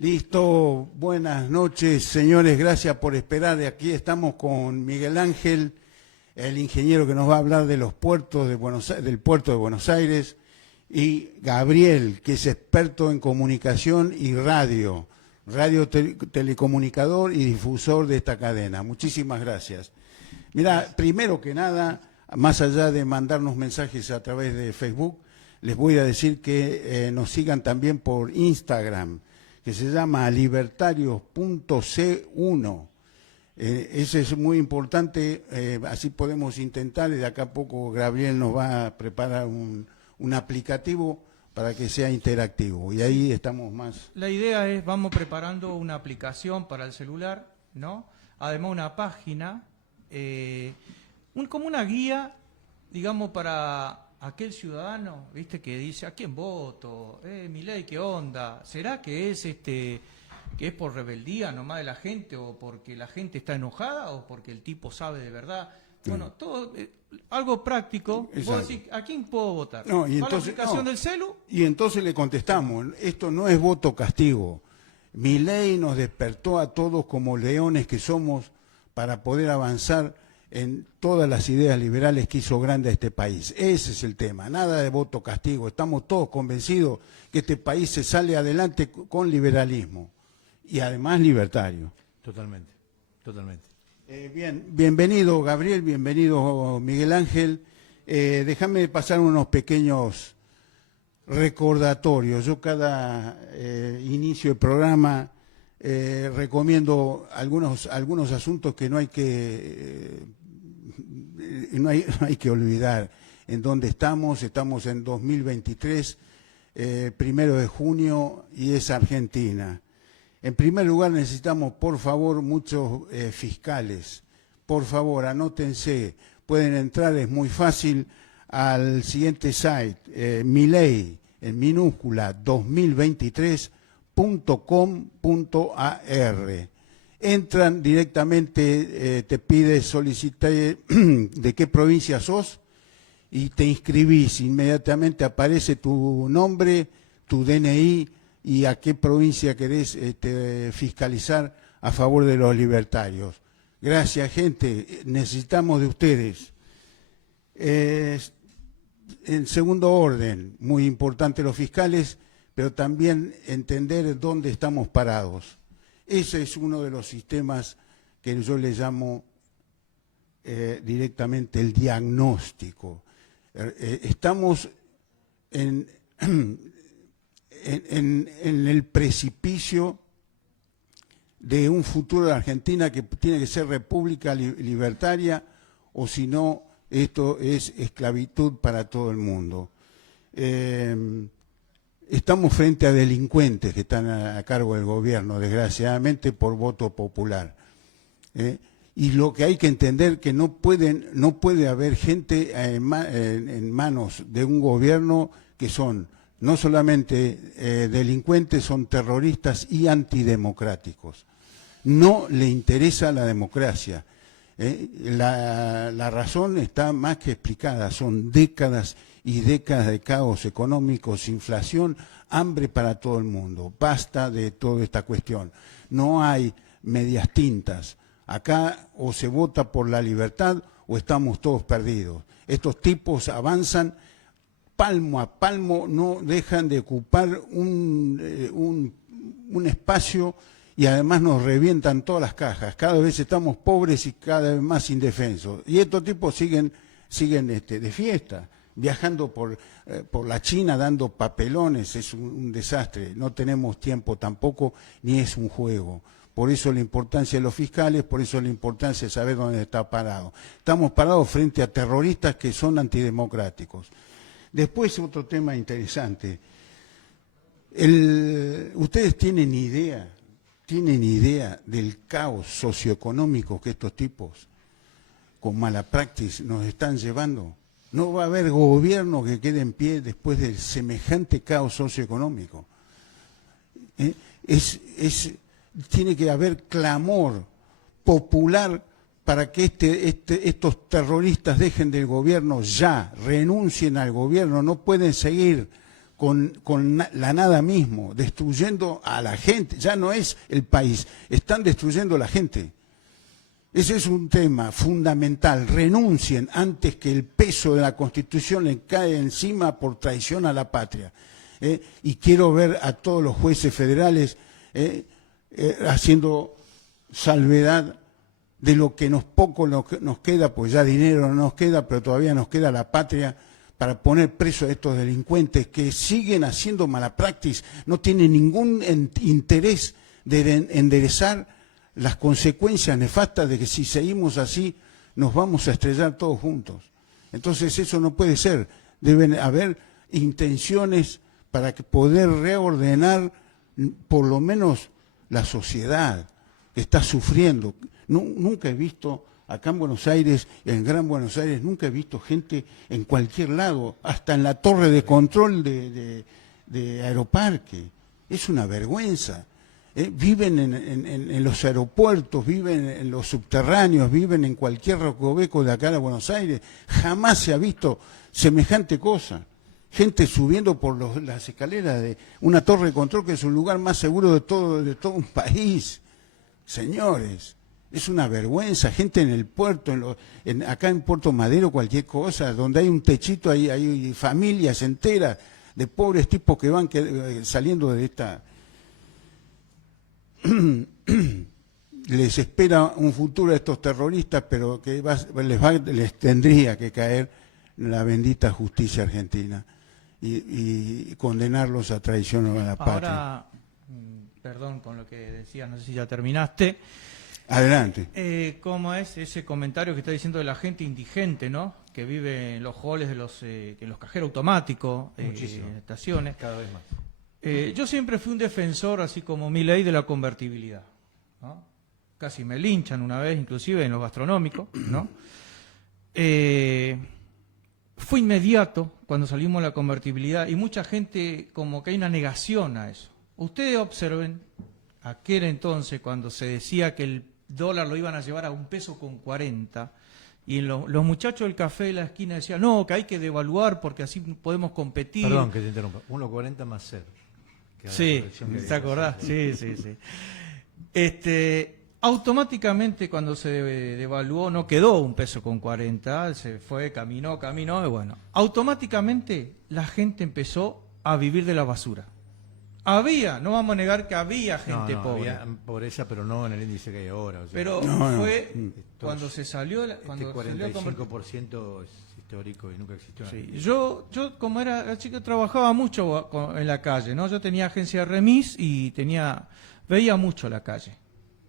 Listo, buenas noches, señores, gracias por esperar. Aquí estamos con Miguel Ángel, el ingeniero que nos va a hablar de los puertos de del puerto de Buenos Aires, y Gabriel, que es experto en comunicación y telecomunicador y difusor de esta cadena. Muchísimas gracias. Mira, primero que nada, más allá de mandarnos mensajes a través de Facebook, les voy a decir que nos sigan también por Instagram, que se llama libertarios.c1. Ese es muy importante, así podemos intentar, y de acá a poco Gabriel nos va a preparar un aplicativo para que sea interactivo, y ahí estamos más. La idea es, vamos preparando una aplicación para el celular, ¿no? Además una página, como una guía, digamos, para aquel ciudadano, ¿viste? Que dice, ¿a quién voto? Milei, ¿qué onda? ¿Será que es por rebeldía nomás de la gente, o porque la gente está enojada, o porque el tipo sabe de verdad? Bueno, todo algo práctico. Vos decís, ¿a quién puedo votar? No, y entonces, la aplicación del celu? Y entonces le contestamos, esto no es voto castigo. Milei nos despertó a todos como leones que somos para poder avanzar en todas las ideas liberales que hizo grande a este país. Ese es el tema, nada de voto castigo. Estamos todos convencidos que este país se sale adelante con liberalismo y además libertario. Totalmente, totalmente. Bienvenido Gabriel, bienvenido Miguel Ángel. Déjame pasar unos pequeños recordatorios. Yo cada inicio de programa recomiendo algunos asuntos que no hay que olvidar. En dónde estamos en 2023, 1 de junio, y es Argentina. En primer lugar, necesitamos, por favor, muchos fiscales. Por favor, anótense. Pueden entrar, es muy fácil, al siguiente site, milei, en minúscula, 2023.com.ar. Entran directamente, te pide, solicitar de qué provincia sos y te inscribís. Inmediatamente aparece tu nombre, tu DNI, y a qué provincia querés fiscalizar a favor de los libertarios. Gracias, gente. Necesitamos de ustedes. En segundo orden, muy importante los fiscales, pero también entender dónde estamos parados. Ese es uno de los sistemas que yo le llamo directamente el diagnóstico. Estamos en el precipicio de un futuro de Argentina que tiene que ser república libertaria, o si no, esto es esclavitud para todo el mundo. Estamos frente a delincuentes que están a cargo del gobierno, desgraciadamente por voto popular. Y lo que hay que entender que no puede haber gente en manos de un gobierno que son no solamente delincuentes, son terroristas y antidemocráticos. No le interesa la democracia. La razón está más que explicada. Son décadas y décadas de caos económicos, inflación, hambre para todo el mundo. Basta de toda esta cuestión. No hay medias tintas. Acá o se vota por la libertad o estamos todos perdidos. Estos tipos avanzan palmo a palmo, no dejan de ocupar un espacio, y además nos revientan todas las cajas. Cada vez estamos pobres y cada vez más indefensos. Y estos tipos siguen de fiesta, viajando por la China dando papelones. Es un desastre. No tenemos tiempo tampoco, ni es un juego. Por eso la importancia de los fiscales, por eso la importancia de saber dónde está parado. Estamos parados frente a terroristas que son antidemocráticos. Después, otro tema interesante. ¿Ustedes tienen idea del caos socioeconómico que estos tipos con mala praxis nos están llevando? No va a haber gobierno que quede en pie después de semejante caos socioeconómico. Tiene que haber clamor popular para que estos terroristas dejen del gobierno ya, renuncien al gobierno. No pueden seguir con la nada mismo, destruyendo a la gente. Ya no es el país, están destruyendo a la gente. Ese es un tema fundamental. Renuncien antes que el peso de la Constitución les cae encima por traición a la patria. Y quiero ver a todos los jueces federales haciendo salvedad de lo que poco nos queda, pues ya dinero no nos queda, pero todavía nos queda la patria, para poner preso a estos delincuentes que siguen haciendo mala praxis, no tienen ningún interés de enderezar las consecuencias nefastas de que si seguimos así nos vamos a estrellar todos juntos. Entonces eso no puede ser, deben haber intenciones para poder reordenar por lo menos la sociedad que está sufriendo. Nunca he visto acá en Buenos Aires, en Gran Buenos Aires, nunca he visto gente en cualquier lado, hasta en la torre de control de Aeroparque. Es una vergüenza. Viven en los aeropuertos, viven en los subterráneos, viven en cualquier recoveco de acá de Buenos Aires. Jamás se ha visto semejante cosa. Gente subiendo por las escaleras de una torre de control que es un lugar más seguro de todo un país. Señores, es una vergüenza. Gente en el puerto, acá en Puerto Madero, cualquier cosa, donde hay un techito, hay familias enteras de pobres tipos que van saliendo de esta... Les espera un futuro a estos terroristas, pero que les tendría que caer la bendita justicia argentina y condenarlos a traición a la patria. Ahora, perdón con lo que decías, no sé si ya terminaste. Adelante. ¿Cómo es ese comentario que está diciendo de la gente indigente, ¿no? Que vive en los halls en los cajeros automáticos, en estaciones. Cada vez más. Yo siempre fui un defensor, así como Milei, de la convertibilidad, ¿no? Casi me linchan una vez, inclusive en los gastronómicos, ¿no? Fue inmediato cuando salimos de la convertibilidad y mucha gente como que hay una negación a eso. Ustedes observen, aquel entonces cuando se decía que el dólar lo iban a llevar a $1.40 y los muchachos del café de la esquina decían, no, que hay que devaluar porque así podemos competir. Perdón que te interrumpa, 1.40 más 0. Sí, ¿te acordás? Sí. Automáticamente cuando se devaluó no quedó $1.40, se fue, caminó, y bueno, automáticamente la gente empezó a vivir de la basura. No vamos a negar que había gente pobre. Había pobreza, pero no en el índice que hay ahora. O sea, pero cuando se salió... Cuando 45% es histórico y nunca existió. Sí. Yo como era chico, trabajaba mucho en la calle, ¿no? Yo tenía agencia de remis y veía mucho la calle.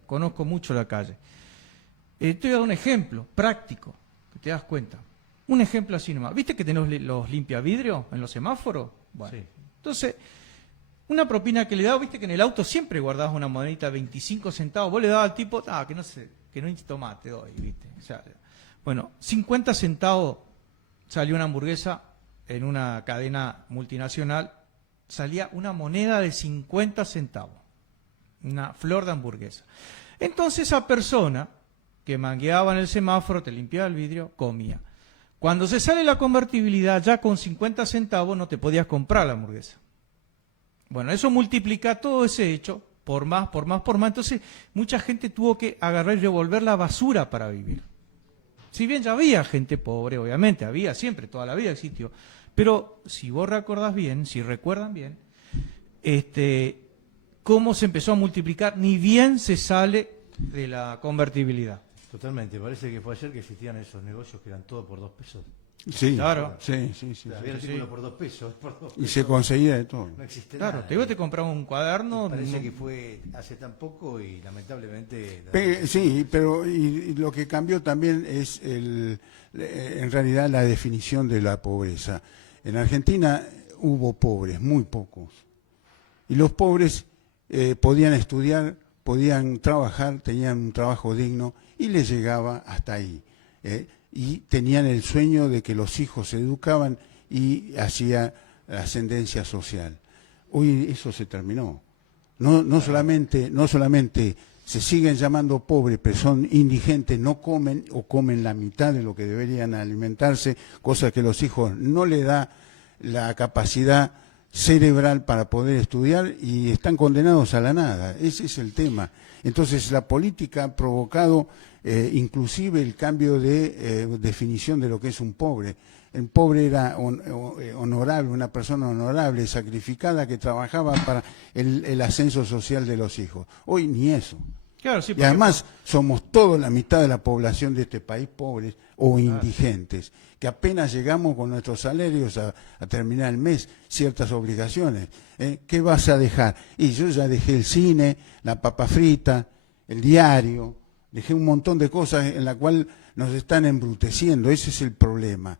Conozco mucho la calle. Te voy a dar un ejemplo práctico, que te das cuenta. Un ejemplo así nomás. ¿Viste que tenemos los limpiavidrios en los semáforos? Bueno, sí. Entonces, una propina que le daba, viste que en el auto siempre guardabas una monedita de 25 centavos. Vos le dabas al tipo, que no hay tomate, te doy, ¿viste? O sea, bueno, 50 centavos salió una hamburguesa en una cadena multinacional, salía una moneda de 50 centavos. Una flor de hamburguesa. Entonces esa persona que mangueaba en el semáforo, te limpiaba el vidrio, comía. Cuando se sale la convertibilidad, ya con 50 centavos no te podías comprar la hamburguesa. Bueno, eso multiplica todo ese hecho por más. Entonces mucha gente tuvo que agarrar y revolver la basura para vivir. Si bien ya había gente pobre, obviamente, había siempre, toda la vida existió. Pero si vos recuerdan bien, cómo se empezó a multiplicar, ni bien se sale de la convertibilidad. Totalmente, parece que fue ayer que existían esos negocios que eran todo por 2 pesos. Sí, claro. Sí. Había artículos por 2 pesos. Y se conseguía de todo. No existe nada. Te compraba un cuaderno. Parece que fue hace tan poco y lamentablemente... Sí, pero y lo que cambió también es en realidad la definición de la pobreza. En Argentina hubo pobres, muy pocos. Y los pobres podían estudiar, podían trabajar, tenían un trabajo digno y les llegaba hasta ahí. Y tenían el sueño de que los hijos se educaban y hacía ascendencia social. Hoy eso se terminó. No solamente se siguen llamando pobres, pero son indigentes, no comen o comen la mitad de lo que deberían alimentarse, cosa que los hijos no le da la capacidad cerebral para poder estudiar y están condenados a la nada. Ese es el tema. Entonces la política ha provocado inclusive el cambio de definición de lo que es un pobre. El pobre era honorable, una persona honorable, sacrificada, que trabajaba para el ascenso social de los hijos. Hoy ni eso. Claro, sí, Y además somos toda la mitad de la población de este país pobres o indigentes, que apenas llegamos con nuestros salarios a terminar el mes, ciertas obligaciones. ¿Qué vas a dejar? Y yo ya dejé el cine, la papa frita, el diario, dejé un montón de cosas en la cual nos están embruteciendo. Ese es el problema.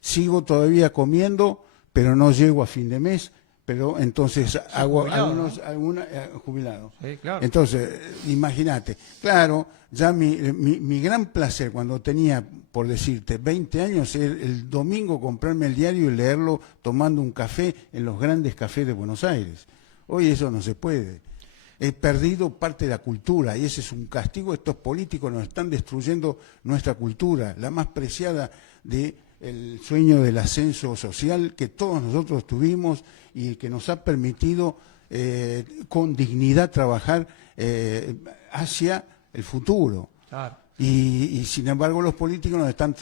Sigo todavía comiendo, pero no llego a fin de mes. Pero entonces hago jubilado. Sí, claro. Entonces, imagínate, claro, ya mi gran placer cuando tenía, por decirte, 20 años, era el domingo comprarme el diario y leerlo tomando un café en los grandes cafés de Buenos Aires. Hoy eso no se puede. He perdido parte de la cultura y ese es un castigo. Estos políticos nos están destruyendo nuestra cultura, la más preciada del sueño del ascenso social que todos nosotros tuvimos y que nos ha permitido con dignidad trabajar hacia el futuro. Claro. Y sin embargo los políticos nos están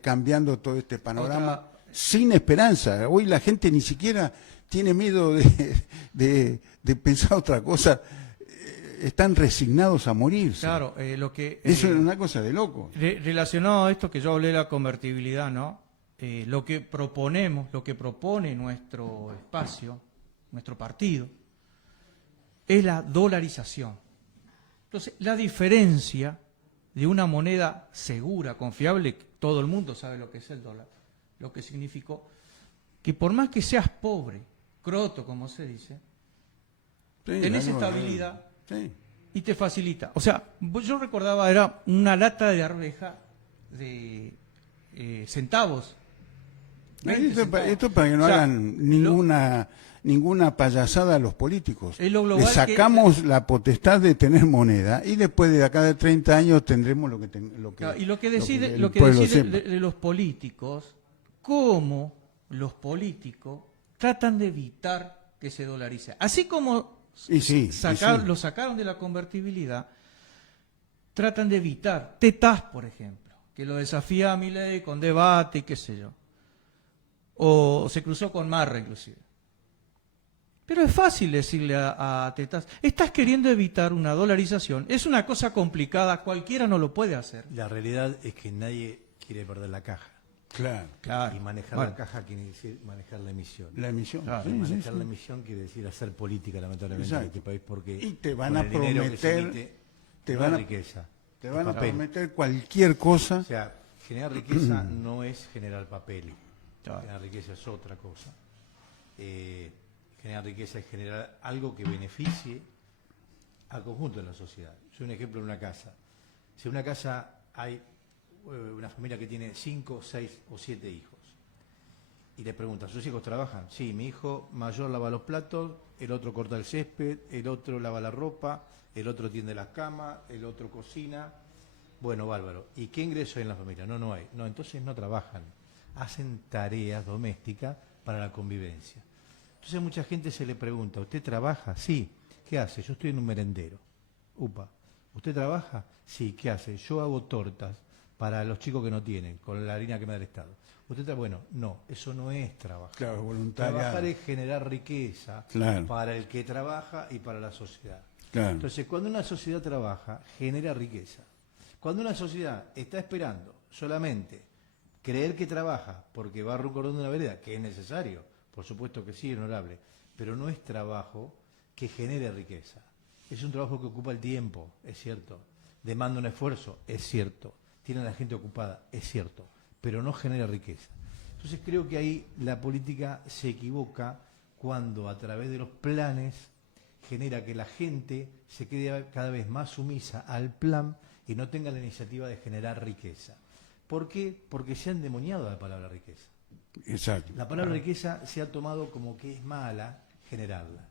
cambiando todo este panorama sin esperanza. Hoy la gente ni siquiera tiene miedo de pensar otra cosa. Están resignados a morirse. Claro, eso es una cosa de loco. Relacionado a esto que yo hablé de la convertibilidad, ¿no? Lo que proponemos, lo que propone nuestro espacio, nuestro partido, es la dolarización. Entonces, la diferencia de una moneda segura, confiable, todo el mundo sabe lo que es el dólar, lo que significó que por más que seas pobre, croto, como se dice, tenés estabilidad. Sí. Y te facilita. O sea, yo recordaba, era una lata de arveja de centavos. Esto para que no hagan ninguna payasada a los políticos. Le sacamos la potestad de tener moneda y después de acá de 30 años tendremos lo que y lo que decide de los políticos, cómo los políticos tratan de evitar que se dolarice. Así como lo sacaron de la convertibilidad, tratan de evitar. Tetaz, por ejemplo, que lo desafía a Milei con debate y qué sé yo. O se cruzó con Marra, inclusive. Pero es fácil decirle a Tetaz, estás queriendo evitar una dolarización. Es una cosa complicada, cualquiera no lo puede hacer. La realidad es que nadie quiere perder la caja. Claro. Y manejar la caja quiere decir manejar la emisión. La emisión. Claro, manejar la emisión quiere decir hacer política, lamentablemente, en este país, porque y te van a prometer, riqueza. Te van a prometer cualquier cosa. O sea, generar riqueza no es generar papel. Generar riqueza es otra cosa. Generar riqueza es generar algo que beneficie al conjunto de la sociedad. Yo un ejemplo en una casa. Si en una casa hay una familia que tiene 5, 6 o 7 hijos y le preguntan, ¿sus hijos trabajan? Sí, mi hijo mayor lava los platos, el otro corta el césped, el otro lava la ropa, el otro tiende las camas, el otro cocina. Bueno, bárbaro. ¿Y qué ingreso hay en la familia? No hay. No, entonces no trabajan. Hacen tareas domésticas para la convivencia. Entonces mucha gente se le pregunta, ¿usted trabaja? Sí. ¿Qué hace? Yo estoy en un merendero. Upa. ¿Usted trabaja? Sí. ¿Qué hace? Yo hago tortas para los chicos que no tienen, con la harina que me da el Estado. Bueno, no, eso no es trabajar. Claro, voluntariado. Trabajar es generar riqueza para el que trabaja y para la sociedad. Claro. Entonces, cuando una sociedad trabaja, genera riqueza. Cuando una sociedad está esperando solamente creer que trabaja porque barra un cordón de una vereda, que es necesario, por supuesto que sí, honorable, pero no es trabajo que genere riqueza. Es un trabajo que ocupa el tiempo, es cierto. Demanda un esfuerzo, es cierto. Tiene a la gente ocupada, es cierto, pero no genera riqueza. Entonces creo que ahí la política se equivoca cuando a través de los planes genera que la gente se quede cada vez más sumisa al plan y no tenga la iniciativa de generar riqueza. ¿Por qué? Porque se ha endemoniado la palabra riqueza. Exacto. La palabra riqueza se ha tomado como que es mala generarla.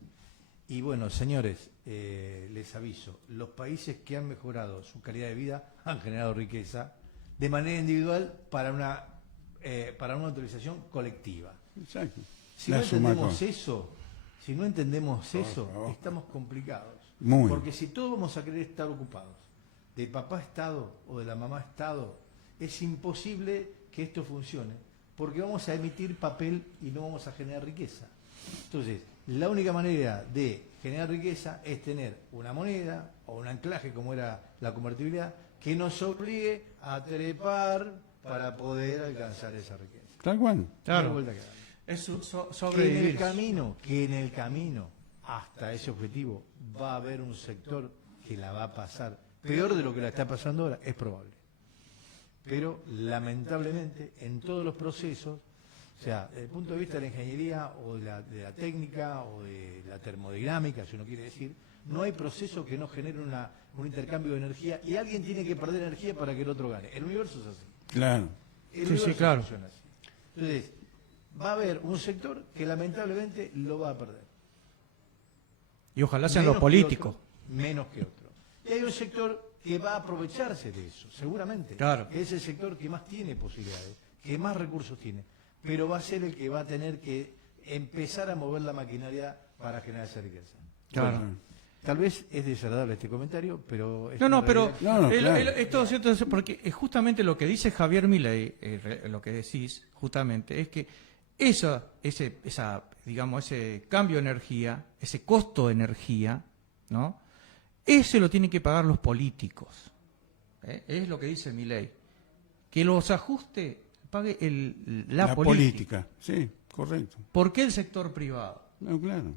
Y bueno, señores, les aviso, los países que han mejorado su calidad de vida han generado riqueza de manera individual para una utilización colectiva. Exacto. Si La no entendemos sumatoria. eso, si no entendemos eso, favor. estamos complicados. Muy. Porque si todos vamos a querer estar ocupados, de papá Estado o de la mamá Estado, es imposible que esto funcione, porque vamos a emitir papel y no vamos a generar riqueza. Entonces, la única manera de generar riqueza es tener una moneda o un anclaje, como era la convertibilidad, que nos obligue a trepar para poder alcanzar esa riqueza. Tal cual. Claro. No hay vuelta que darle. Es Que sobrevivir. en el camino hasta ese objetivo va a haber un sector que la va a pasar peor de lo que la está pasando ahora, es probable. Pero lamentablemente en todos los procesos, o sea, desde el punto de vista de la ingeniería o de la técnica o de la termodinámica, si uno quiere decir, no hay proceso que no genere un intercambio de energía y alguien tiene que perder energía para que el otro gane. El universo es así. Claro. El Sí, universo sí, claro. funciona así. Entonces, va a haber un sector que lamentablemente lo va a perder. Y ojalá sean Menos los que políticos. otro, menos que otro. Y hay un sector que va a aprovecharse de eso, seguramente. Claro. Es el sector que más tiene posibilidades, que más recursos tiene, pero va a ser el que va a tener que empezar a mover la maquinaria para generar esa riqueza. Claro. Bueno, tal vez es desagradable este comentario, pero... es No, una no, pero realidad. No, claro. es todo cierto, porque es justamente lo que dice Javier Milei, lo que decís, justamente, es que digamos, ese cambio de energía, ese costo de energía, ¿no? Ese lo tienen que pagar los políticos. Es lo que dice Milei. Que los ajustes pague la política. Sí, correcto. ¿Por qué el sector privado? No, claro.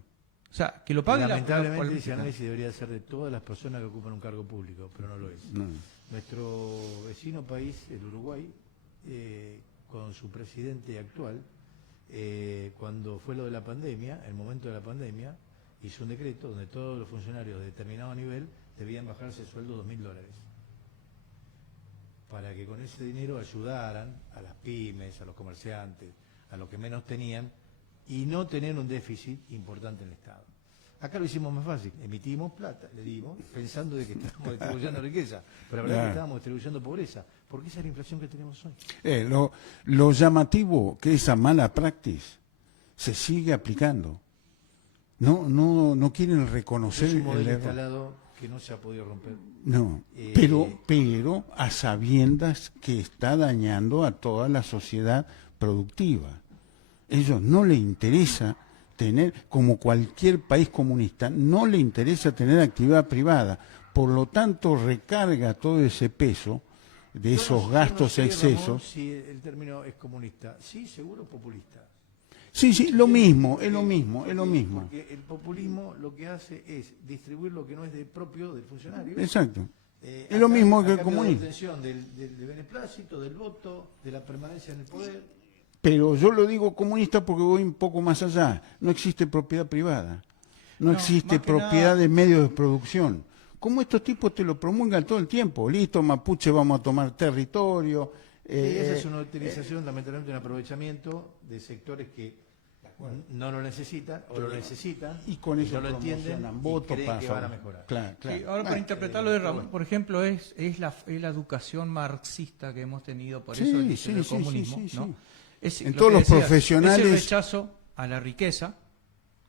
O sea, que lo pague la Lamentablemente ese política. análisis debería ser de todas las personas que ocupan un cargo público, pero no lo es. No. Nuestro vecino país, el Uruguay, con su presidente actual, cuando fue lo de la pandemia, el momento de la pandemia, hizo un decreto donde todos los funcionarios de determinado nivel debían bajarse el sueldo $2.000, para que con ese dinero ayudaran a las pymes, a los comerciantes, a los que menos tenían, y no tener un déficit importante en el Estado. Acá lo hicimos más fácil, emitimos plata, le dimos, pensando de que estábamos distribuyendo riqueza, pero la verdad es que estábamos distribuyendo pobreza, porque esa es la inflación que tenemos hoy. Lo llamativo que esa mala praxis se sigue aplicando. No quieren reconocer Es un el modelo error. instalado que no se ha podido romper. No, Eh, pero a sabiendas que está dañando a toda la sociedad productiva. Ellos no les interesa tener, como cualquier país comunista, no le interesa tener actividad privada. Por lo tanto, recarga todo ese peso de esos gastos yo no sé, Ramón, excesos. si el término es comunista, sí, seguro populista. Sí, lo mismo, es lo mismo. Porque el populismo lo que hace es distribuir lo que no es de propio del funcionario. Exacto. Es lo mismo que el comunismo. De obtención del beneplácito, del voto, de la permanencia en el poder. Pero yo lo digo comunista porque voy un poco más allá. No existe propiedad privada. No No, existe más que propiedad nada- de medios de producción. Como estos tipos te lo promulgan todo el tiempo. Listo, Mapuche, vamos a tomar territorio. Y esa es una utilización, lamentablemente, un aprovechamiento de sectores que no lo necesitan o lo necesitan y con eso no lo entienden promocionan y votos creen para que van a mejorar. Claro. Sí, ahora para Bueno, interpretarlo de Ramón, por ejemplo, es la educación marxista que hemos tenido, por Sí, eso dice el sí, comunismo, sí, ¿no? sí. Es En lo todos que los decía, profesionales- es el rechazo a la riqueza,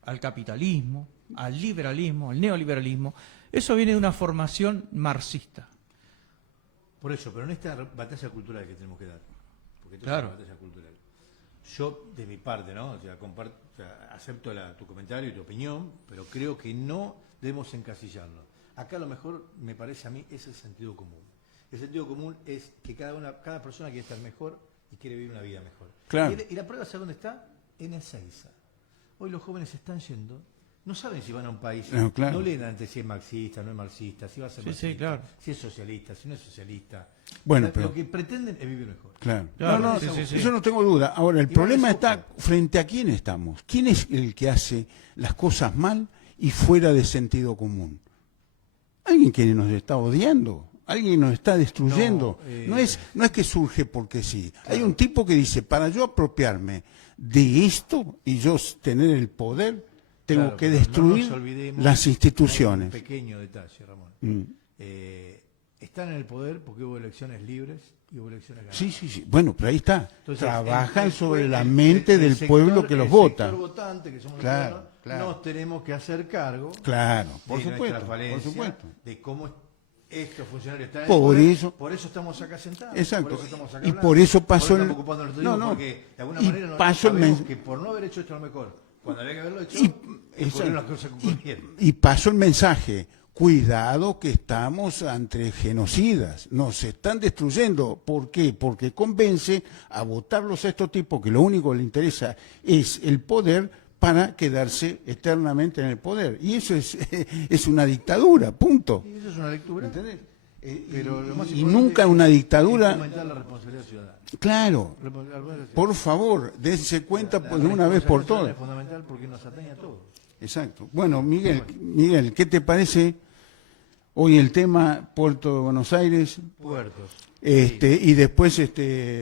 al capitalismo, al liberalismo, al neoliberalismo. Eso viene de una formación marxista. Por eso, pero en esta batalla cultural que tenemos que dar, porque esto Claro. es una batalla cultural. Yo, de mi parte, ¿no? O sea, acepto tu comentario y tu opinión, pero creo que no debemos encasillarlo. Acá a lo mejor, me parece a mí, es el sentido común. El sentido común es que cada persona quiere estar mejor y quiere vivir una vida mejor. Claro. Y la prueba, ¿sabe dónde está? En Ezeiza. Hoy los jóvenes están yendo, no saben si van a un país, No, claro. no leen antes si es marxista, no es marxista, si va a ser Sí, sí, marxista, claro. si es socialista, si no es socialista. Bueno, Lo pero- que pretenden es vivir mejor. Claro. Claro, No, sí, sí, sí. eso no tengo duda. Ahora, el Y problema van a está sufrir. frente a quién estamos. ¿Quién es el que hace las cosas mal y fuera de sentido común? Alguien que nos está odiando, alguien nos está destruyendo. No, No es que surge porque sí. Hay un tipo que dice, para yo apropiarme de esto y yo tener el poder, tengo Claro, que pero destruir no nos olvidemos las que hay instituciones. un pequeño detalle, Ramón. Mm. están en el poder porque hubo elecciones libres y hubo elecciones ganadas. Sí, sí, sí. Bueno, pero ahí está. Entonces, Trabajan sobre la el mente del pueblo que los vota. El sector votante, que somos los Claro, ciudadanos, claro. nos tenemos que hacer cargo Claro, de por nuestra supuesto, falencia, por supuesto. de cómo estos funcionarios están en Por el poder. eso- Por eso estamos acá sentados. Exacto. Por eso estamos acá Y hablando, por eso pasó por eso el- estamos ocupando nuestro No, tiempo, no. porque de alguna Y manera no pasó el sabemos mens- que por no haber hecho esto a lo mejor, cuando había que haberlo hecho, Exacto. ocurrieron las cosas que ocurrieron. Y pasó el mensaje, cuidado que estamos ante genocidas, nos están destruyendo. ¿Por qué? Porque convence a votarlos a estos tipos que lo único que les interesa es el poder para quedarse eternamente en el poder. Y eso es, es una dictadura, punto. Y eso es una lectura. ¿Entendés? Pero lo más Y importante nunca una es dictadura... fomentar la responsabilidad ciudadana. Claro, La responsabilidad por favor, dense cuenta ciudadana. pues, de una vez por La responsabilidad ciudadana todas. es fundamental porque nos atañe a todos. Exacto. Bueno, Miguel, ¿qué te parece hoy el tema Puerto de Buenos Aires? Puertos. Y después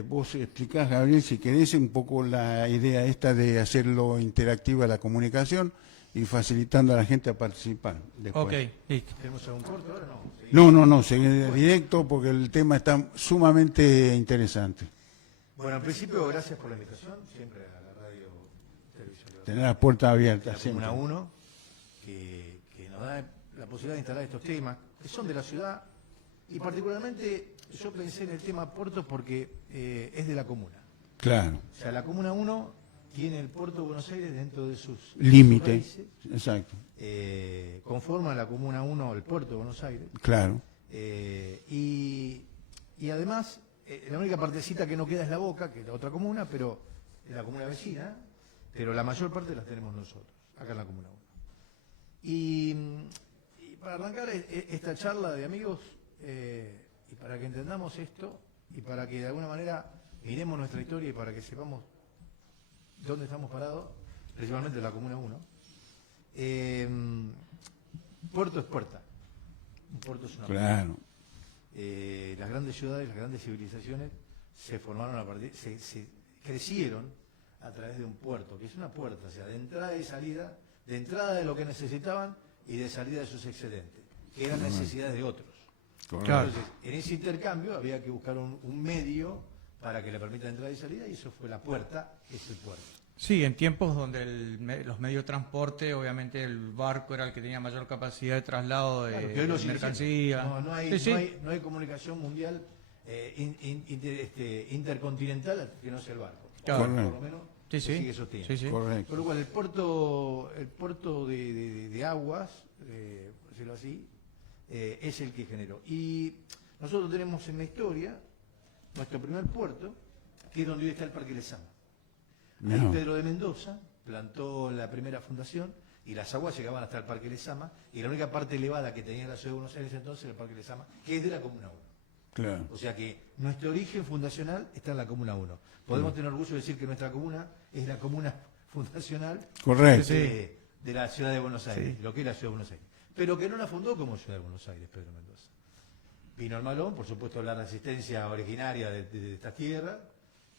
vos explicás, Gabriel, si querés, un poco la idea esta de hacerlo interactiva la comunicación y facilitando a la gente a participar. Después. Ok, listo. ¿Tenemos algún corte ahora? No. No, seguir directo porque el tema está sumamente interesante. Bueno, en principio, gracias por la invitación. Siempre a la radio televisión. Tener las puertas abiertas La siempre. Comuna 1, que nos da la posibilidad de instalar estos temas, que son de la ciudad, y particularmente yo pensé en el tema puertos porque es de la comuna. Claro, O sea, la Comuna 1 tiene el puerto de Buenos Aires dentro de sus límite. raíces, Exacto, conforma la Comuna 1 el puerto de Buenos Aires, claro. y además la única partecita que no queda es la Boca, que es la otra comuna, pero es la comuna vecina, pero la mayor parte las tenemos nosotros, acá en la Comuna 1. Y para arrancar esta charla de amigos, y para que entendamos esto, y para que de alguna manera miremos nuestra historia y para que sepamos dónde estamos parados, principalmente en la Comuna 1, puerto es puerta. Un puerto es una puerta. Claro, Las grandes ciudades, las grandes civilizaciones se formaron a partir, se crecieron a través de un puerto, que es una puerta, o sea, de entrada y salida, de entrada de lo que necesitaban y de salida de sus excedentes, que eran necesidades de otros. Claro. Entonces, en ese intercambio había que buscar un medio para que le permita entrada y salida, y eso fue la puerta, que es el puerto. Sí, en tiempos donde los medios de transporte, obviamente el barco era el que tenía mayor capacidad de traslado de, Claro, que hoy lo sigue mercancía. siendo. No hay, Sí, sí. no hay comunicación mundial intercontinental que no sea el barco. Claro. Por lo menos Sí, se sí. sigue sosteniendo. Sí, sí. correcto. Con lo cual el puerto de aguas, por decirlo así, es el que generó. Y nosotros tenemos en la historia nuestro primer puerto, que es donde hoy está el Parque Lezama. Ahí No. Pedro de Mendoza plantó la primera fundación y las aguas llegaban hasta el Parque Lezama, y la única parte elevada que tenía la ciudad de Buenos Aires entonces era el Parque Lezama, que es de la Comuna 1. Claro. O sea que nuestro origen fundacional está en la Comuna 1. Podemos tener orgullo de decir que nuestra comuna es la comuna fundacional Correcto. de la ciudad de Buenos Aires, lo que es la ciudad de Buenos Aires. Pero que no la fundó como ciudad de Buenos Aires, Pedro Mendoza. Vino al Malón, por supuesto, la resistencia originaria de esta tierra,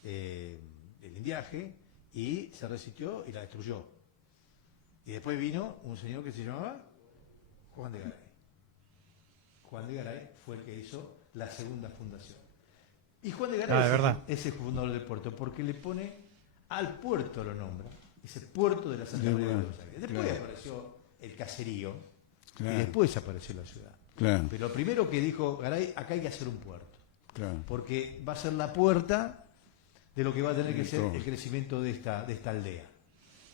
del indiaje, y se resistió y la destruyó. Y después vino un señor que se llamaba Juan de Garay. Juan de Garay fue el que hizo la segunda fundación. Y Juan de Garay de verdad. es el fundador del puerto, porque le pone al puerto, lo nombra, ese puerto de la Santa María de Buenos Aires. Después Claro. apareció el caserío, Claro. y después apareció la ciudad. Claro, Pero lo primero que dijo Garay, acá hay que hacer un puerto, claro. porque va a ser la puerta de lo que va a tener que ser todo. el crecimiento de esta aldea.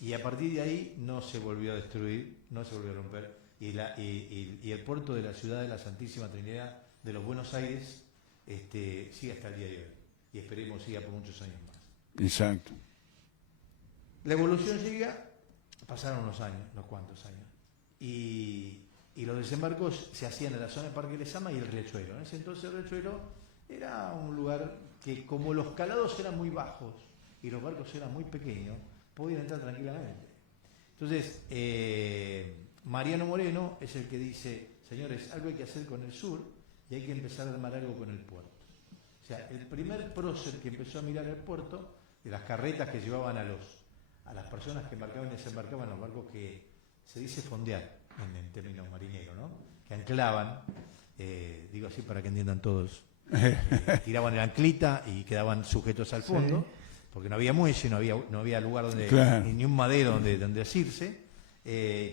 Y a partir de ahí no se volvió a destruir, no se volvió a romper, y el puerto de la ciudad de la Santísima Trinidad de los Buenos Aires sigue hasta el día de hoy, y esperemos siga por muchos años más. Exacto. La evolución llega, pasaron unos cuantos años, y los desembarcos se hacían en la zona de Parque Lezama y el Riachuelo. En ese entonces el Riachuelo era un lugar que, como los calados eran muy bajos y los barcos eran muy pequeños, podían entrar tranquilamente. Entonces, Mariano Moreno es el que dice, señores, algo hay que hacer con el sur y hay que empezar a armar algo con el puerto. O sea, el primer prócer que empezó a mirar el puerto, de las carretas que llevaban a las personas que embarcaban y desembarcaban los barcos, que se dice fondear en términos marineros, ¿no? Que anclaban digo así para que entiendan todos, tiraban el anclita y quedaban sujetos al fondo, porque no había muelle, no había lugar donde, Claro. ni un madero donde asirse,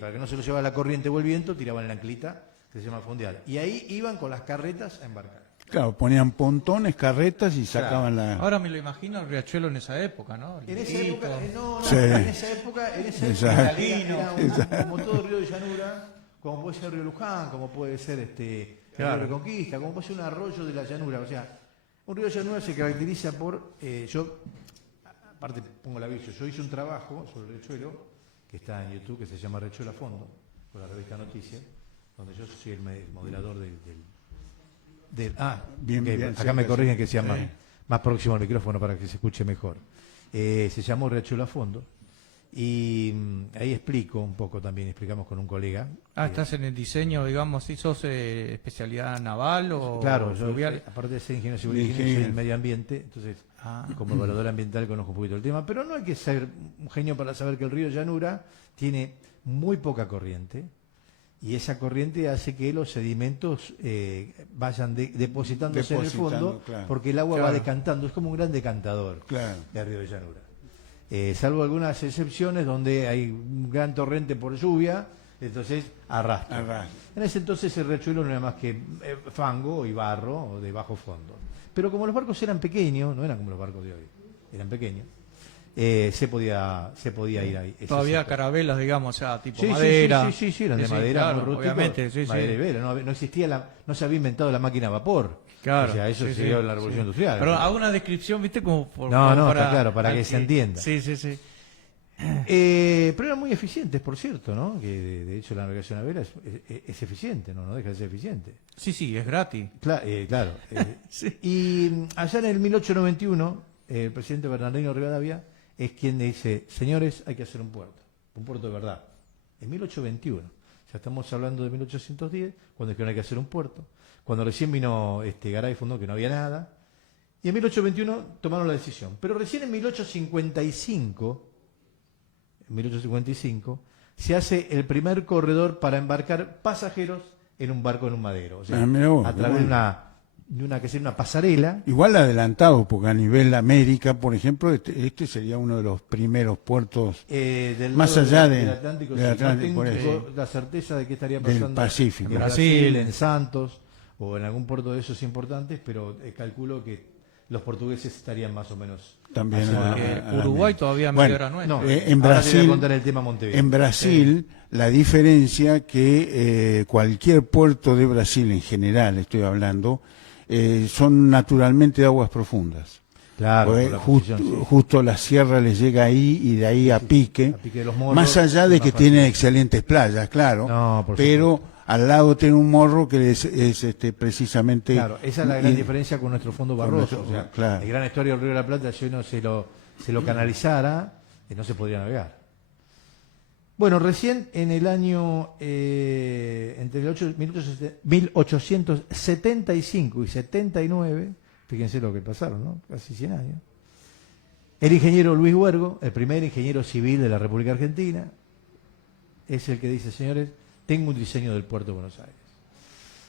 para que no se lo llevara la corriente o el viento, tiraban el anclita, que se llama fondear. Y ahí iban con las carretas a embarcar. Claro, ponían pontones, carretas y sacaban la... Ahora me lo imagino el riachuelo en esa época, ¿no? En esa época, Sí. en esa época Exacto. era como todo río de llanura, como puede ser el río Luján, como puede ser el río Reconquista, como puede ser un arroyo de la llanura. O sea, un río de llanura se caracteriza por, yo, aparte pongo el aviso, yo hice un trabajo sobre el riachuelo, que está en YouTube, que se llama Riachuelo a Fondo, por la revista Noticias, donde yo soy el moderador del Bien, okay, bien, acá sí, me sí. corrigen que sea más próximo al micrófono para que se escuche mejor. Se llamó Riachuelo a Fondo y ahí explico un poco también, explicamos con un colega. Estás en el diseño, digamos, ¿sí sos especialidad naval o Claro, yo fluvial? aparte de ser ingeniero civil, ingeniero soy del medio ambiente, entonces como evaluador ambiental conozco un poquito el tema, pero no hay que ser un genio para saber que el río Llanura tiene muy poca corriente. Y esa corriente hace que los sedimentos vayan depositándose en el fondo, claro. porque el agua va Claro. decantando, es como un gran decantador Claro. del río de Llanura. Salvo algunas excepciones donde hay un gran torrente por lluvia, entonces arrastra. Arrastra. En ese entonces el riachuelo no era más que fango y barro de bajo fondo. Pero como los barcos eran pequeños, no eran como los barcos de hoy, eran pequeños, se podía ir ahí. Todavía carabelas, digamos, o sea, tipo Sí, madera. sí, eran de Sí, madera, claro, muy rústico, obviamente, sí, madera sí. y vela, no existía no se había inventado la máquina a vapor. Claro, O sea, eso sí, se sí, dio en la Revolución Industrial. Pero hago una descripción, ¿viste? Como Está claro, para que se entienda. Sí, sí, sí. Pero eran muy eficientes, por cierto, ¿no? Que de hecho la navegación a vela es eficiente, ¿no? No deja de ser eficiente. Sí, sí, es gratis. Claro. Sí. Y allá en el 1891, el presidente Bernardino Rivadavia es quien dice, señores, hay que hacer un puerto de verdad. En 1821, ya estamos hablando de 1810, cuando dijeron hay que hacer un puerto, cuando recién vino Garay fundó que no había nada, y en 1821 tomaron la decisión. Pero recién en 1855 se hace el primer corredor para embarcar pasajeros en un barco en un madero. O sea, Mirá vos, a través de una pasarela. Igual adelantado, porque a nivel América, por ejemplo, este sería uno de los primeros puertos Del más lado allá del del Atlántico, del sí. Atlántico, No por tengo eso. la certeza de qué estaría Del pasando Pacífico. en Brasil. Brasil, en Santos o en algún puerto de esos importantes, pero calculo que los portugueses estarían más o menos También hacia- Porque la Uruguay misma. todavía Bueno, medio era nuestro. No, en ahora te voy Brasil- a contar el tema Montevideo. En Brasil, la diferencia que cualquier puerto de Brasil en general, estoy hablando, son naturalmente de aguas profundas. Claro, Porque por la posición, sí. justo la sierra les llega ahí y de ahí a pique. A Pique de los Morros, Más allá de es que más fácil. tienen excelentes playas, claro, No, por pero al lado tiene un morro que es precisamente... Claro, esa es la gran y- diferencia con nuestro fondo Con barroso. nuestro- O sea, claro. el gran estuario del Río de la Plata, si uno se lo canalizara, no se podría navegar. Bueno, recién en el año entre el 1875 y 79, fíjense lo que pasaron, ¿no? Casi 100 años. El ingeniero Luis Huergo, el primer ingeniero civil de la República Argentina, es el que dice, señores, tengo un diseño del puerto de Buenos Aires.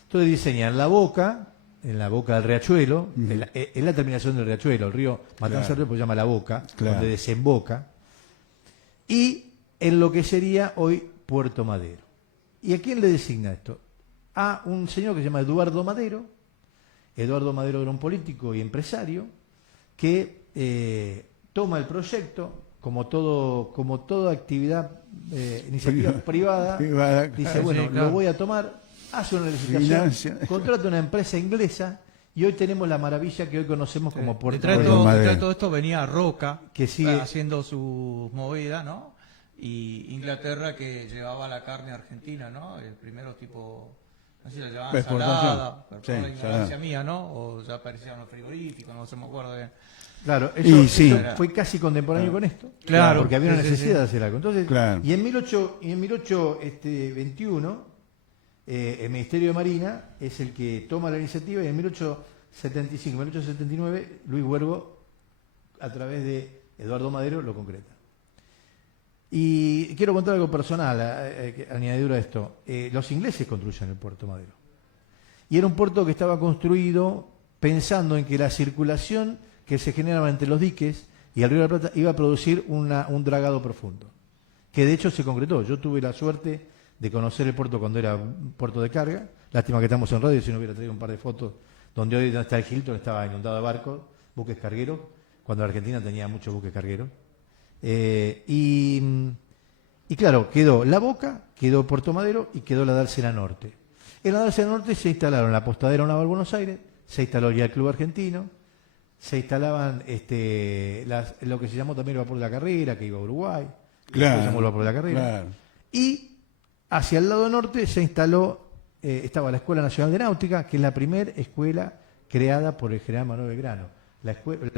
Entonces diseña en la boca del riachuelo, en la terminación del riachuelo, el río Matanza Claro. Río, pues se llama la boca, Claro. donde desemboca, y en lo que sería hoy Puerto Madero. ¿Y a quién le designa esto? A un señor que se llama Eduardo Madero. Eduardo Madero era un político y empresario que toma el proyecto como toda actividad, iniciativa privada, Privada, dice, claro. bueno, Sí, claro. lo voy a tomar, hace una licitación, Financia. contrata una empresa inglesa y hoy tenemos la maravilla que hoy conocemos como Puerto Detrás de Madero. todo, Madero. detrás de todo esto venía Roca, Que sigue- haciendo sus movidas, ¿no? Y Inglaterra que llevaba la carne a Argentina, ¿no? El primero tipo, no sé si la llevaban Exportación. salada, pero Sí, por la ignorancia salada. mía, ¿no? O ya aparecían los frigoríficos, no se me acuerdo bien. Claro, Y eso, sí. eso fue casi contemporáneo con esto. Claro. Porque había una Sí, sí, necesidad sí. de hacer algo. Entonces, Claro. y en 1821, el Ministerio de Marina es el que toma la iniciativa y en 1875, 1879, Luis Huergo, a través de Eduardo Madero, lo concreta. Y quiero contar algo personal, añadidura a esto. Los ingleses construyen el Puerto Madero. y era un puerto que estaba construido pensando en que la circulación que se generaba entre los diques y el Río de la Plata iba a producir un dragado profundo, que de hecho se concretó. Yo tuve la suerte de conocer el puerto cuando era un puerto de carga. Lástima que estamos en radio, si no hubiera traído un par de fotos donde hoy está el Hilton, estaba inundado de barcos, buques cargueros, cuando la Argentina tenía muchos buques cargueros. Y claro, quedó La Boca, quedó Puerto Madero y quedó la Dársena Norte. En la Dársena Norte se instalaron la Postadera Naval Buenos Aires, se instaló ya el Club Argentino, se instalaban lo que se llamó también el Vapor de la Carrera, que iba a Uruguay, Claro, se llamó el Vapor de la Carrera. claro. Y hacia el lado norte se instaló, estaba la Escuela Nacional de Náutica, que es la primera escuela creada por el general Manuel Belgrano. La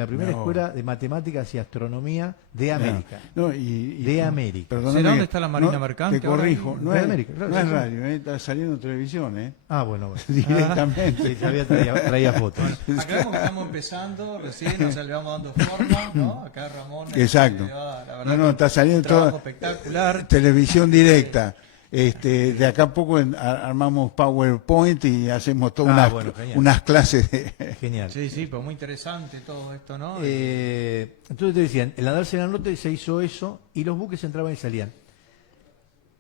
primera No. escuela de matemáticas y astronomía de América. No, De América. perdóname, ¿Será dónde está la Marina no, Mercante Te ahora? corrijo, no De es, América, claro, no es sí. radio, está saliendo en televisión, Ah, bueno, bueno. directamente. Sí, todavía traía fotos. Acá como estamos empezando recién, o sea, le vamos dando forma, ¿no? Acá Ramón. Exacto. La verdad No, está saliendo un trabajo todo. espectacular. Televisión directa. De acá a poco armamos PowerPoint y hacemos todas bueno, genial. unas clases de... Genial. Sí, sí, pues muy interesante todo esto, ¿no? Entonces te decían, en la Dársena Norte se hizo eso y los buques entraban y salían.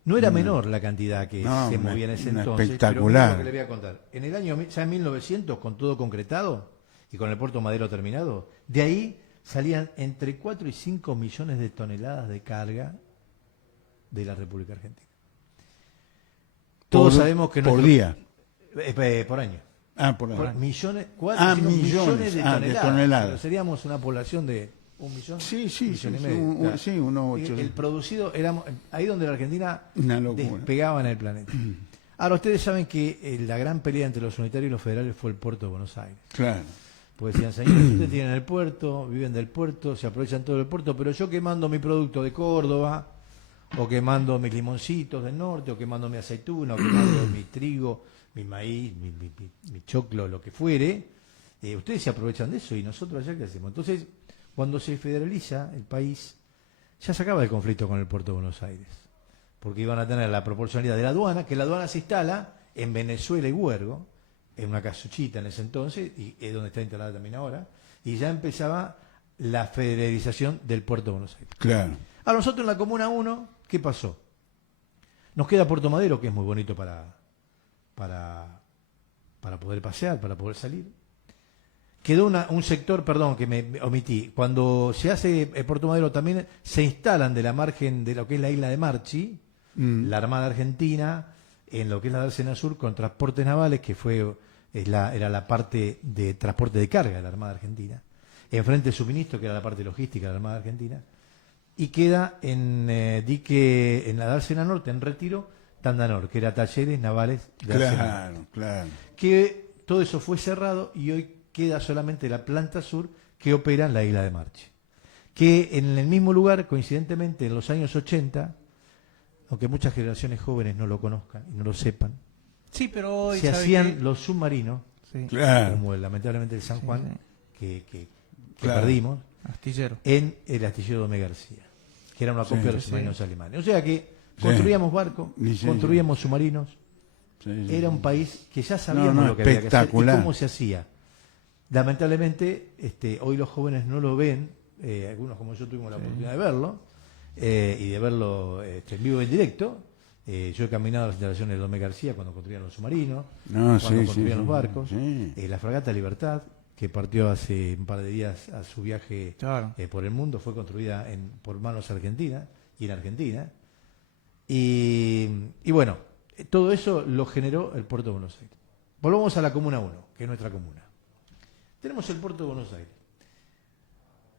No era menor la cantidad que No, se una- movía en ese una entonces. espectacular. Pero mira lo que le voy a contar. En el año ya en 1900, con todo concretado y con el puerto Madero terminado, de ahí salían entre 4 y 5 millones de toneladas de carga de la República Argentina. Todos sabemos que por nuestro- día. por año. Por Por ahí. millones, 4 millones. millones de De toneladas. toneladas. Pero seríamos una población de 1 millón. Sí, sí, millón sí, y sí, medio. Claro. sí, unos Y 800. el producido, éramos ahí donde la Argentina Una locura. despegaba en el planeta. Ahora, ustedes saben que la gran pelea entre los unitarios y los federales fue el puerto de Buenos Aires. Claro. Pues decían, señores, ustedes tienen el puerto, viven del puerto, se aprovechan todo el puerto, pero yo que mando mi producto de Córdoba, o que mando mis limoncitos del norte, o que mando mi aceituna, o que mando mi trigo, mi maíz, mi choclo, lo que fuere, ustedes se aprovechan de eso y nosotros allá qué hacemos. Entonces, cuando se federaliza el país, ya se acaba el conflicto con el puerto de Buenos Aires, porque iban a tener la proporcionalidad de la aduana, que la aduana se instala en Venezuela y Huergo, en una casuchita en ese entonces, y es donde está instalada también ahora, y ya empezaba la federalización del puerto de Buenos Aires. Claro. A nosotros en la Comuna 1, ¿qué pasó? Nos queda Puerto Madero, que es muy bonito para poder pasear, para poder salir. Quedó un sector, perdón, que me omití. Cuando se hace Puerto Madero también se instalan de la margen de lo que es la isla de Marchi, la Armada Argentina, en lo que es la Dársena Sur, con transportes navales, que era la parte de transporte de carga de la Armada Argentina. Enfrente de suministro, que era la parte logística de la Armada Argentina. Y queda en la Dársena Norte, en Retiro, Tandanor, que era talleres navales de Dársena. Claro, claro. Que todo eso fue cerrado y hoy queda solamente la planta sur que opera en la isla de Marche. Que en el mismo lugar, coincidentemente, en los años 80, aunque muchas generaciones jóvenes no lo conozcan y no lo sepan, Sí, pero hoy se ¿sabe hacían qué? los submarinos, Sí. Claro. como lamentablemente el San Sí, Juan, que Claro. perdimos, Astillero. en el astillero Domé García, que era una copia de los sí, submarinos alemanes. O sea que Sí. construíamos barcos, Sí, sí, construíamos submarinos. Sí, sí, Era un sí. país que ya sabíamos No, lo que había que hacer y espectacular. cómo se hacía. Lamentablemente, hoy los jóvenes no lo ven, algunos como yo tuvimos la oportunidad de verlo, y de verlo en vivo y en directo. Yo he caminado las instalaciones de Domé García cuando construían los submarinos, No, cuando sí, construían sí, los sí, barcos. sí. La fragata Libertad, que partió hace un par de días a su viaje Claro. por el mundo, fue construida por manos argentinas y en Argentina. Y bueno, todo eso lo generó el puerto de Buenos Aires. Volvamos a la Comuna 1, que es nuestra comuna. Tenemos el puerto de Buenos Aires.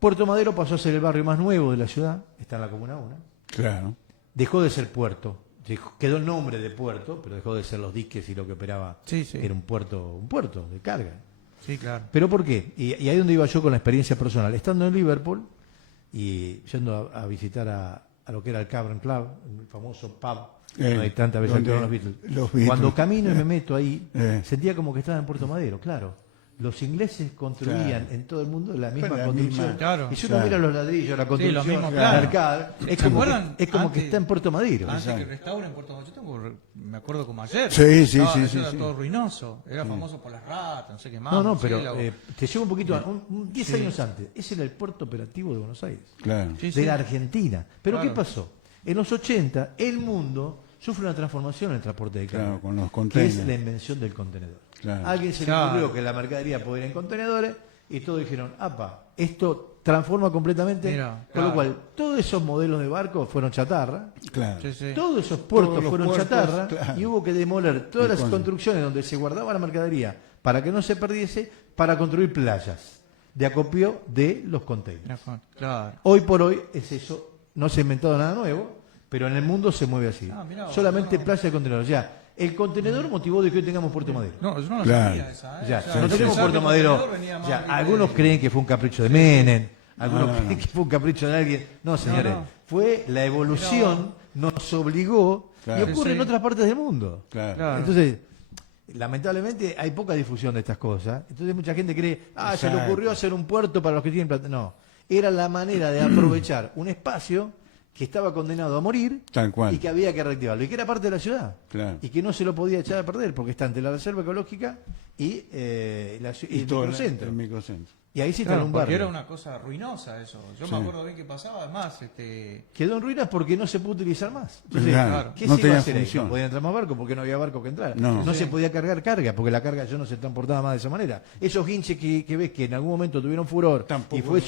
Puerto Madero pasó a ser el barrio más nuevo de la ciudad, está en la Comuna 1. Claro. Dejó de ser puerto, quedó el nombre de puerto, pero dejó de ser los diques y lo que operaba, Sí, sí. que era un puerto de carga. Sí, claro. ¿Pero por qué? Y ahí es donde iba yo con la experiencia personal. Estando en Liverpool y yendo a visitar a lo que era el Cavern Club, el famoso pub, donde hay tantas veces donde actuaron los Beatles. los Beatles. Cuando camino y me meto ahí, Eh. sentía como que estaba en Puerto Madero, claro. Los ingleses construían Claro. en todo el mundo la misma Con la construcción. misma- Claro. Y si Claro. uno mira los ladrillos, la construcción, lo mismo, la claro. arcada, es ¿Se como, acuerdan? es como que Antes- está en Puerto Madero. Antes que Exacto. restauren Puerto Madero, yo me acuerdo como ayer. Sí, sí, Estaba- sí, eso sí, era sí. todo ruinoso. Era famoso por las ratas, no sé qué más. No, no, pero murciélagos. te llevo un poquito, 10 Sí. años antes. Ese era el puerto operativo de Buenos Aires, Claro. Sí, de sí. la Argentina. Pero Claro. ¿qué pasó? En los 80, el mundo sufre una transformación en el transporte de carga, Claro, con los que es containers. la invención del contenedor. Claro. A alguien se le Claro. ocurrió que la mercadería podía ir en contenedores y todos dijeron, apa, esto transforma completamente, Mira, con claro. lo cual todos esos modelos de barcos fueron chatarra, Claro. Sí, sí. todos esos puertos Todos los fueron puertos, chatarra claro. y hubo que demoler todas Y las con- construcciones donde se guardaba la mercadería para que no se perdiese, para construir playas de acopio de los containers. Claro. Hoy por hoy es eso, no se ha inventado nada nuevo, pero en el mundo se mueve así. Ah, mirá vos, solamente no. playa de contenedores. Ya, el contenedor motivó de que hoy tengamos Puerto Madero. No, yo no lo Claro. sabía esa, ¿eh? Ya, O sea, no yo tenemos pensaba Puerto que el Madero. contenedor venía más Ya, libre algunos de- creen que fue un capricho de Menem, algunos No, no, creen no. que fue un capricho de alguien. No, señores, no. fue la evolución, nos obligó Claro. y ocurre Sí, en sí. otras partes del mundo. Claro. Claro. Entonces, lamentablemente hay poca difusión de estas cosas. Entonces mucha gente cree, se le Exacto. ocurrió hacer un puerto para los que tienen plata. No, era la manera de aprovechar un espacio que estaba condenado a morir Tal cual. y que había que reactivarlo y que era parte de la ciudad Claro. y que no se lo podía echar a perder porque está entre la reserva ecológica y, y el todo microcentro. el microcentro. Y ahí se Claro, instaló un porque barrio. era una cosa ruinosa eso. Yo Sí. me acuerdo bien que pasaba, además, Quedó en ruinas porque no se pudo utilizar más. Entonces, Claro. ¿qué No se iba a tenía hacer ahí? función. No podía entrar más barcos porque no había barco que entrara. No. No Sí. se podía cargar carga porque la carga ya no se transportaba más de esa manera. Esos guinches que ves que en algún momento tuvieron furor Tampoco. y fue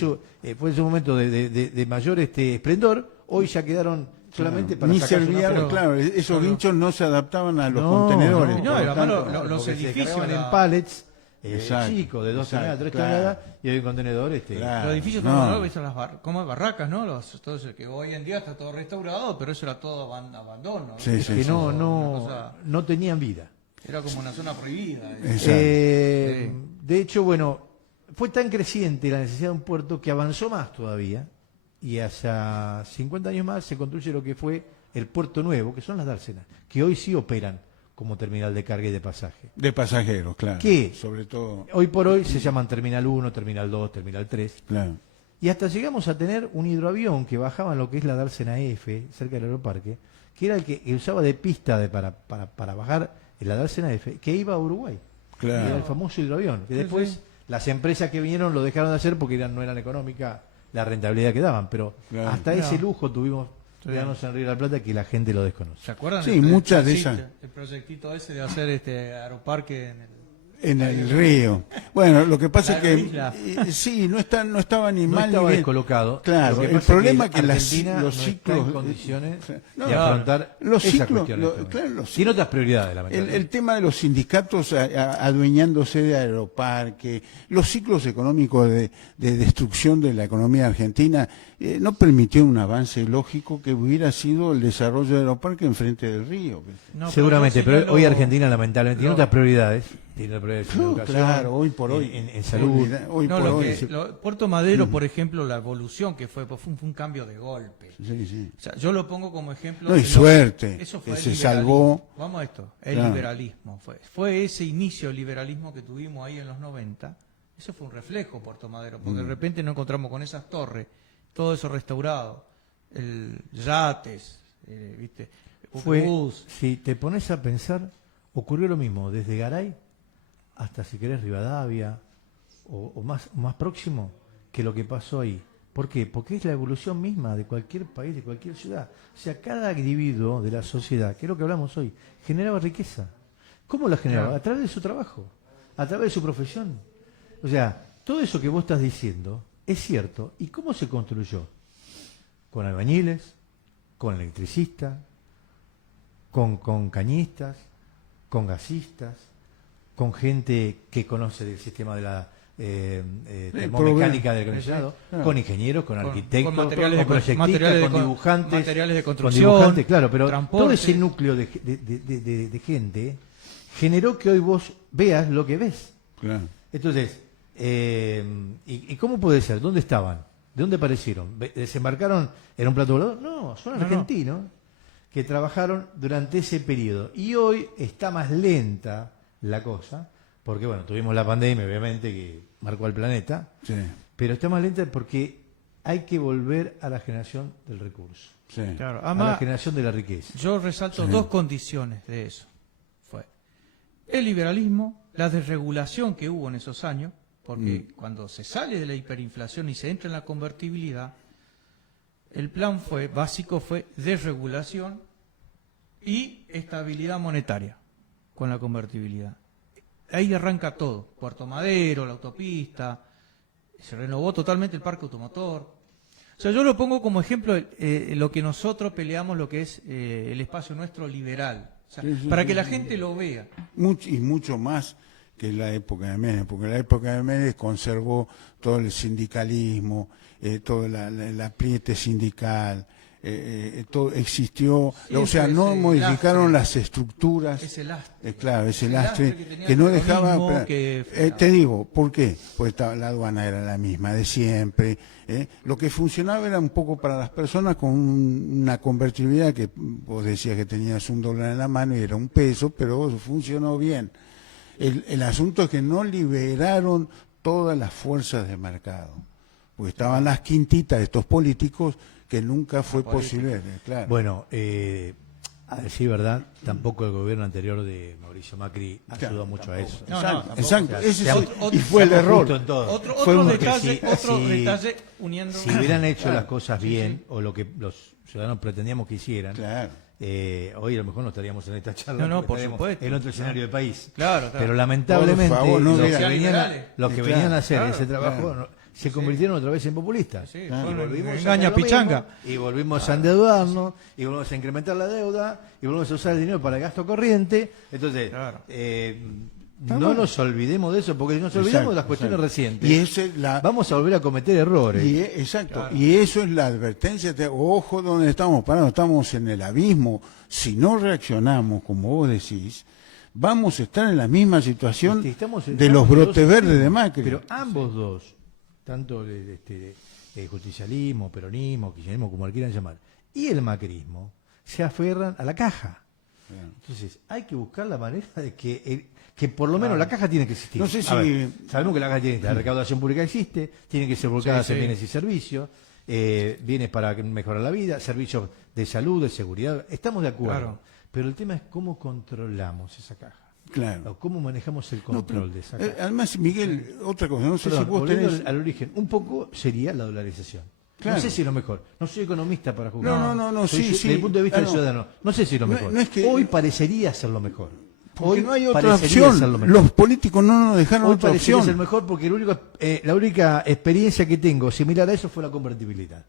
su momento de mayor esplendor, hoy ya quedaron solamente para Ni sacarse una servían, foto. claro, esos guinchos no se adaptaban a los No, contenedores. no, No, por lo además tanto, los porque se edificios, descargaban la- en pallets Exacto, chicos de 2 exacto, toneladas, 3 claro. toneladas y hay un contenedor Claro. los edificios no. como viste como barracas, ¿no? Todo eso que hoy en día está todo restaurado, pero eso era todo abandono. ¿no? Sí, Era sí, que sí. no, una no, cosa- no tenían vida. era como una zona prohibida. Exacto. De hecho, bueno, fue tan creciente la necesidad de un puerto que avanzó más todavía y hacia 50 años más se construye lo que fue el puerto nuevo, que son las dársenas, que hoy sí operan como terminal de carga y de pasaje. De pasajeros, claro. ¿Qué? Sobre todo, Hoy por hoy se llaman Terminal 1, Terminal 2, Terminal 3. claro. Y hasta llegamos a tener un hidroavión que bajaba en lo que es la Dársena F, cerca del aeroparque, que era el que usaba de pista para bajar en la Dársena F, que iba a Uruguay. Claro. Era el famoso hidroavión, que Sí, después sí. las empresas que vinieron lo dejaron de hacer porque no eran económica la rentabilidad que daban. Pero Claro. hasta Claro. ese lujo tuvimos Sí. quedarnos en Río de la Plata que la gente lo desconoce. ¿Se acuerdan? Sí, muchas de proyectito- esas. El proyectito ese de hacer este aeroparque en el... En el río. Bueno, lo que pasa es que isla. sí, no estaba ni No mal estaba ni bien. descolocado. Claro, Lo que el pasa problema es que Argentina los no ciclos está en condiciones No, de afrontar los esa ciclos, cuestión en lo- este momento. claro, los Tiene otras prioridades, lamentablemente. El tema de los sindicatos adueñándose de Aeroparque, los ciclos económicos de destrucción de la economía argentina, no permitió un avance lógico que hubiera sido el desarrollo de Aeroparque enfrente del río. No, Seguramente, yo pero señalo- hoy Argentina lamentablemente tiene No. otras prioridades. Tiene prioridades en educación, Claro, hoy por hoy. en salud. Hoy No, por lo hoy. que- Puerto Madero, por ejemplo, la evolución que fue un cambio de golpe. Sí, sí. O sea, yo lo pongo como ejemplo. No, y de lo- suerte, Eso fue que el se liberalismo. salvó. Vamos a esto, el Claro. liberalismo. Fue ese inicio del liberalismo que tuvimos ahí en los 90. Eso fue un reflejo, Puerto Madero, porque de repente nos encontramos con esas torres, todo eso restaurado, yates, ¿viste? Fue, Bus. si te pones a pensar, ocurrió lo mismo desde Garay hasta, si querés, Rivadavia o más próximo que lo que pasó ahí. ¿Por qué? Porque es la evolución misma de cualquier país, de cualquier ciudad. O sea, cada individuo de la sociedad, que es lo que hablamos hoy, generaba riqueza. ¿Cómo la generaba? Claro. A través de su trabajo, a través de su profesión. O sea, todo eso que vos estás diciendo es cierto. ¿Y cómo se construyó? Con albañiles, con electricistas, con cañistas, con gasistas, con gente que conoce del sistema de la termomecánica del acondicionado, claro. con ingenieros, con arquitectos, con materiales de con- proyectistas, materiales de con con- dibujantes, materiales de con construcción, dibujantes, claro, pero transporte. todo ese núcleo de gente generó que hoy vos veas lo que ves. Claro. Entonces, ¿y cómo puede ser? ¿Dónde estaban? ¿De dónde aparecieron? ¿Desembarcaron en un plato volador? No, son No, no. argentinos que trabajaron durante ese periodo. Y hoy está más lenta la cosa, porque bueno, tuvimos la pandemia, obviamente, que marcó al planeta, Sí, pero está más lenta porque hay que volver a la generación del recurso, sí. Claro, a la además, generación de la riqueza. yo resalto Sí. 2 condiciones de eso. Fue el liberalismo, la desregulación que hubo en esos años, porque cuando se sale de la hiperinflación y se entra en la convertibilidad, el plan básico fue desregulación y estabilidad monetaria con la convertibilidad. Ahí arranca todo, Puerto Madero, la autopista, se renovó totalmente el parque automotor. O sea, yo lo pongo como ejemplo lo que nosotros peleamos, lo que es el espacio nuestro liberal, o sea, Sí, sí, para sí, que la sí. gente lo vea. Y mucho más que en la época de Menem, porque en la época de Menem conservó todo el sindicalismo, todo el apriete sindical, todo existió, o sea, Siempre no ese modificaron lastre. las estructuras. Ese lastre. Claro, ese Ese lastre lastre que tenía que no el dejaba. peronismo, que Te digo, ¿por qué? Pues la aduana era la misma de siempre. Lo que funcionaba era un poco para las personas con una convertibilidad que vos decías que tenías $1 en la mano y era un peso, pero funcionó bien. El asunto es que no liberaron todas las fuerzas de mercado, porque estaban las quintitas de estos políticos que nunca fue posible, claro. Bueno, a decir verdad, tampoco el gobierno anterior de Mauricio Macri ayudó mucho a eso. No, Exacto, tampoco. exacto. O sea, Ese seamos- es- y fue el seamos error. justos en todo. Otro Porque detalle, si- detalle uniendo. Si hubieran hecho las cosas bien, o lo que los ciudadanos pretendíamos que hicieran, Claro. hoy a lo mejor no estaríamos en esta charla, No, porque por estaríamos supuesto. en otro escenario del país. Claro, claro. Pero lamentablemente Por favor, no los, digan- que venían a, liberales. los que Claro, venían a hacer claro, ese trabajo claro. no, se convirtieron otra vez en populistas. Sí, Y fueron volvimos a engaña hacer lo mismo, pichanga. y volvimos a endeudarnos, y volvimos a incrementar la deuda, y volvemos a usar el dinero para el gasto corriente. Entonces, Claro. no nos olvidemos de eso, porque si nos olvidamos de las Exacto, cuestiones exacto. recientes, Y esa es la vamos a volver a cometer errores. exacto, Claro. y eso es la advertencia, ojo donde estamos parados, estamos en el abismo. Si no reaccionamos, como vos decís, vamos a estar en la misma situación Estamos- de estamos los en brotes dos verdes de extremos. Macri. Pero ambos dos, tanto el justicialismo, peronismo, kirchnerismo, como lo quieran llamar, y el macrismo, se aferran a la caja. Entonces, hay que buscar la manera de que por lo menos la caja tiene que existir. No sé si- A ver, sabemos que la caja tiene, la recaudación pública existe, tiene que ser volcada Sí, en sí. bienes y servicios, bienes para mejorar la vida, servicios de salud, de seguridad, estamos de acuerdo. Claro. Pero el tema es cómo controlamos esa caja. Claro. O cómo manejamos el No, control pero, de esa caja. además, Miguel, otra cosa, no sé Perdón, si vos volviendo tenés... al origen, un poco sería la dolarización. Claro. No sé si es lo mejor. No soy economista para juzgar. No, Soy sí, sí. Desde el punto de vista Ah, del no. ciudadano, no sé si es lo No, mejor. no es que- Hoy parecería ser lo mejor. Porque Hoy no hay otra parecería ser lo opción. mejor. Los políticos no nos dejaron Hoy otra parecería opción. ser mejor porque la única experiencia que tengo similar a eso fue la convertibilidad.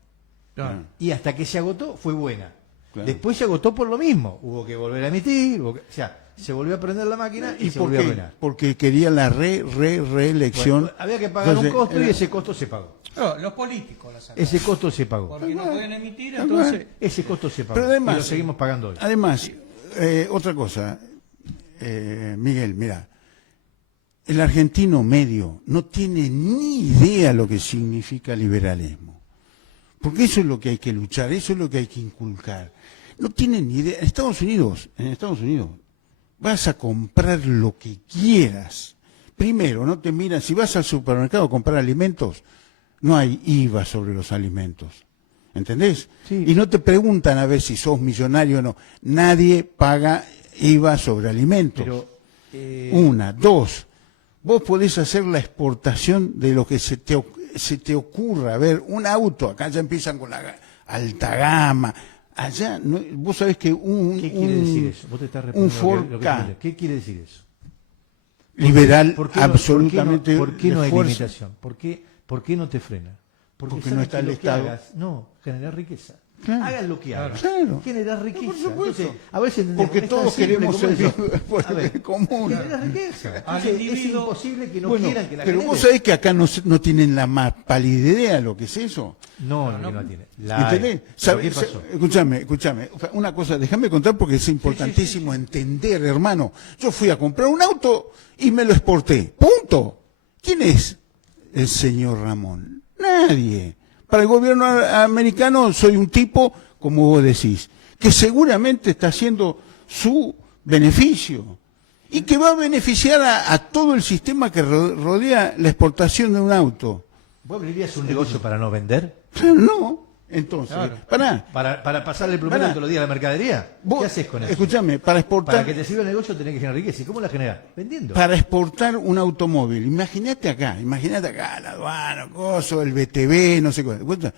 Claro. Y hasta que se agotó fue buena. Claro. Después se agotó por lo mismo. Hubo que volver a emitir. O sea, se volvió a prender la máquina y, ¿Y se por volvió a qué? arruinar. Porque quería la reelección. Bueno, había que pagar un Entonces, costo y era- ese costo se pagó. No, los políticos la sacaron. Ese costo se pagó. Porque no pueden emitir, Tal entonces. cual. Ese costo se pagó. Pero además, y lo seguimos pagando hoy. Además, otra cosa, Miguel, mira, el argentino medio no tiene ni idea lo que significa liberalismo. Porque eso es lo que hay que luchar, eso es lo que hay que inculcar. No tienen ni idea. En Estados Unidos, vas a comprar lo que quieras. Primero, no te miran, si vas al supermercado a comprar alimentos, no hay IVA sobre los alimentos. ¿Entendés? Sí. Y no te preguntan a ver si sos millonario o no. Nadie paga IVA sobre alimentos. Pero, Una, dos, vos podés hacer la exportación de lo que se te ocurra. A ver, un auto, acá ya empiezan con la alta gama. Allá, vos sabés que ¿qué quiere decir eso? Vos te estás un respondiendo Ford lo que Ka, quiere. ¿Qué quiere decir eso? liberal, ¿Por qué no- absolutamente ¿Por qué no de hay fuerza. limitación? ¿Por qué no te frena? Porque no sabes está que el lo que Estado. hagas, no, generar riqueza. Claro. Hagan lo que hagan. Claro. Generar riqueza. por supuesto. Entonces, a veces entendemos, Porque es tan todos simple queremos como el eso. bien por A ver, el común. generar riqueza. Al Entonces, es individuo- imposible que no Bueno, quieran que la pero generen. vos sabés que acá no tienen la más pálida idea de lo que es eso. No, No, que no. no tiene. La hay. ¿Entendés? ¿Pero qué pasó? Escúchame. Una cosa, déjame contar porque es importantísimo entender, hermano. Yo fui a comprar un auto y me lo exporté. Punto. ¿Quién es el señor Ramón? Nadie. Para el gobierno americano soy un tipo, como vos decís, que seguramente está haciendo su beneficio. y que va a beneficiar a todo el sistema que rodea la exportación de un auto. ¿Vos abrirías un negocio para no vender? Claro, no. Entonces, Claro. ¿Para pasarle el promedio Pará. todos los días a la mercadería? vos, ¿Qué haces con eso? escúchame, para exportar... Para que te sirva el negocio tenés que generar riqueza. ¿Y cómo la generás? Vendiendo. Para exportar un automóvil, imagínate acá, la aduana, coso, el BTV, no sé cuánto.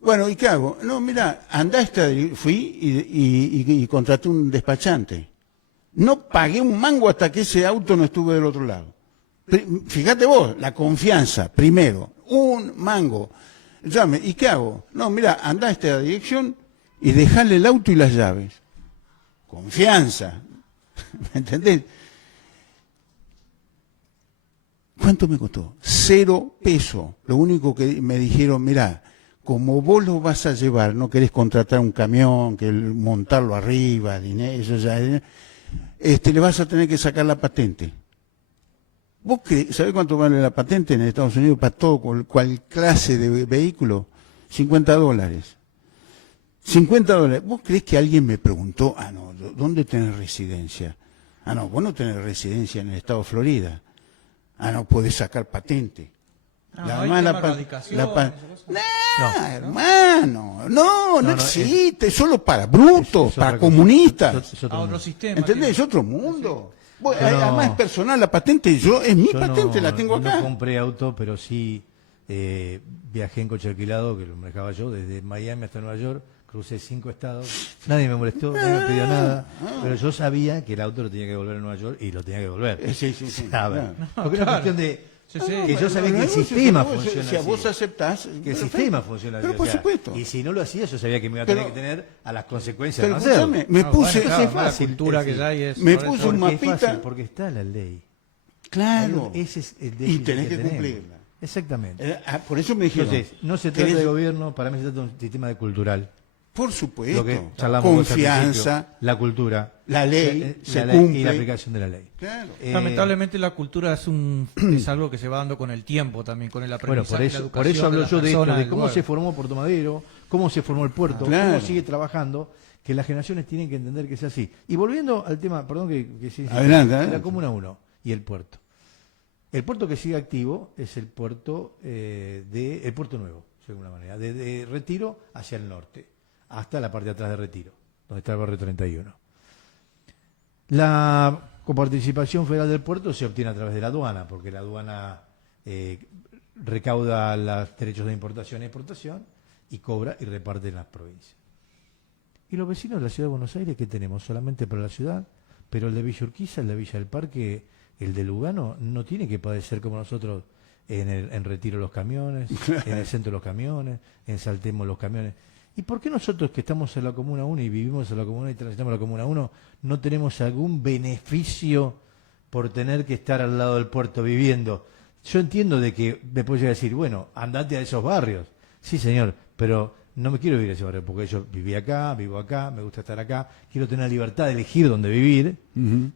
Bueno, ¿y qué hago? No, mira, fui y contraté un despachante. No pagué un mango hasta que ese auto no estuvo del otro lado. Fíjate vos, la confianza, primero, un mango. Llame, ¿y qué hago? No, mira, andá a esta dirección y dejale el auto y las llaves. Confianza. ¿Me entendés? ¿Cuánto me costó? 0 pesos. Lo único que me dijeron, mirá, como vos lo vas a llevar, no querés contratar un camión, que montarlo arriba, dinero, eso ya, le vas a tener que sacar la patente. ¿Vos sabés cuánto vale la patente en Estados Unidos para todo, cual clase de vehículo? $50. $50. ¿Vos creés que alguien me preguntó, no, ¿dónde tenés residencia? No, vos no tenés residencia en el estado de Florida. No podés sacar patente. No, hay tema radicación, esas cosas. No, hermano, no existe, solo para brutos, es para otra cosa. comunistas. Es otro A otro mundo. sistema. ¿Entendés? Es tiene. otro mundo. Bueno, Yo no- además es personal la patente, es mi Yo patente, la tengo acá. No compré auto, pero sí viajé en coche alquilado, que lo manejaba yo, desde Miami hasta Nueva York. Crucé 5 estados. Nadie me molestó, nadie me pidió nada. Pero yo sabía que el auto lo tenía que devolver a Nueva York y lo tenía que devolver. Sí. ¿Sabe? Claro. Porque era cuestión de Sí, sí. que yo sabía que el Bueno, sistema si funciona Si a vos así. aceptás... Que el perfecto. sistema funciona así. Pero por supuesto. Y si no lo hacía, yo sabía que me iba a tener Pero- que tener a las consecuencias Pero de no hacerlo. escúchame, me puse... Bueno, claro, es la fácil. cultura que ya hay es... Me por puse eso- un Porque es mapita. fácil, porque está la ley. Claro. Ese es el Y déficit tenés que tenemos. cumplirla. Exactamente. Por eso me dijeron... Entonces, no se trata ¿querés- de gobierno, para mí se trata de un sistema de cultural. Por Lo que supuesto. charlamos al Confianza, principio, la cultura, la ley, se la ley cumple. y la aplicación de la ley. Claro. Lamentablemente la cultura es algo que se va dando con el tiempo también, con el Bueno, aprendizaje, por eso hablo la yo de esto, persona, de del cómo lugar. se formó Puerto Madero, cómo se formó el puerto, Claro. cómo sigue trabajando, que las generaciones tienen que entender que es así. Y volviendo al tema, perdón que sí, Adelante, la adelante. Comuna 1 y el puerto. El puerto que sigue activo es el puerto el puerto nuevo, de alguna manera, de Retiro hacia el norte, hasta la parte de atrás de Retiro, donde está el barrio 31. La coparticipación federal del puerto se obtiene a través de la aduana, porque la aduana recauda los derechos de importación e exportación y cobra y reparte en las provincias. Y los vecinos de la ciudad de Buenos Aires, ¿qué tenemos? Solamente para la ciudad, pero el de Villa Urquiza, el de Villa del Parque, el de Lugano, no tiene que padecer como nosotros en Retiro los camiones, en el centro los camiones, en Saltemo los camiones. ¿Y por qué nosotros que estamos en la Comuna 1 y vivimos en la Comuna y transitamos en la Comuna 1 no tenemos algún beneficio por tener que estar al lado del puerto viviendo? Yo entiendo de que me puede llegar a decir, bueno, andate a esos barrios. Sí, señor, pero no me quiero vivir a ese barrio porque yo viví acá, vivo acá, me gusta estar acá, quiero tener la libertad de elegir dónde vivir,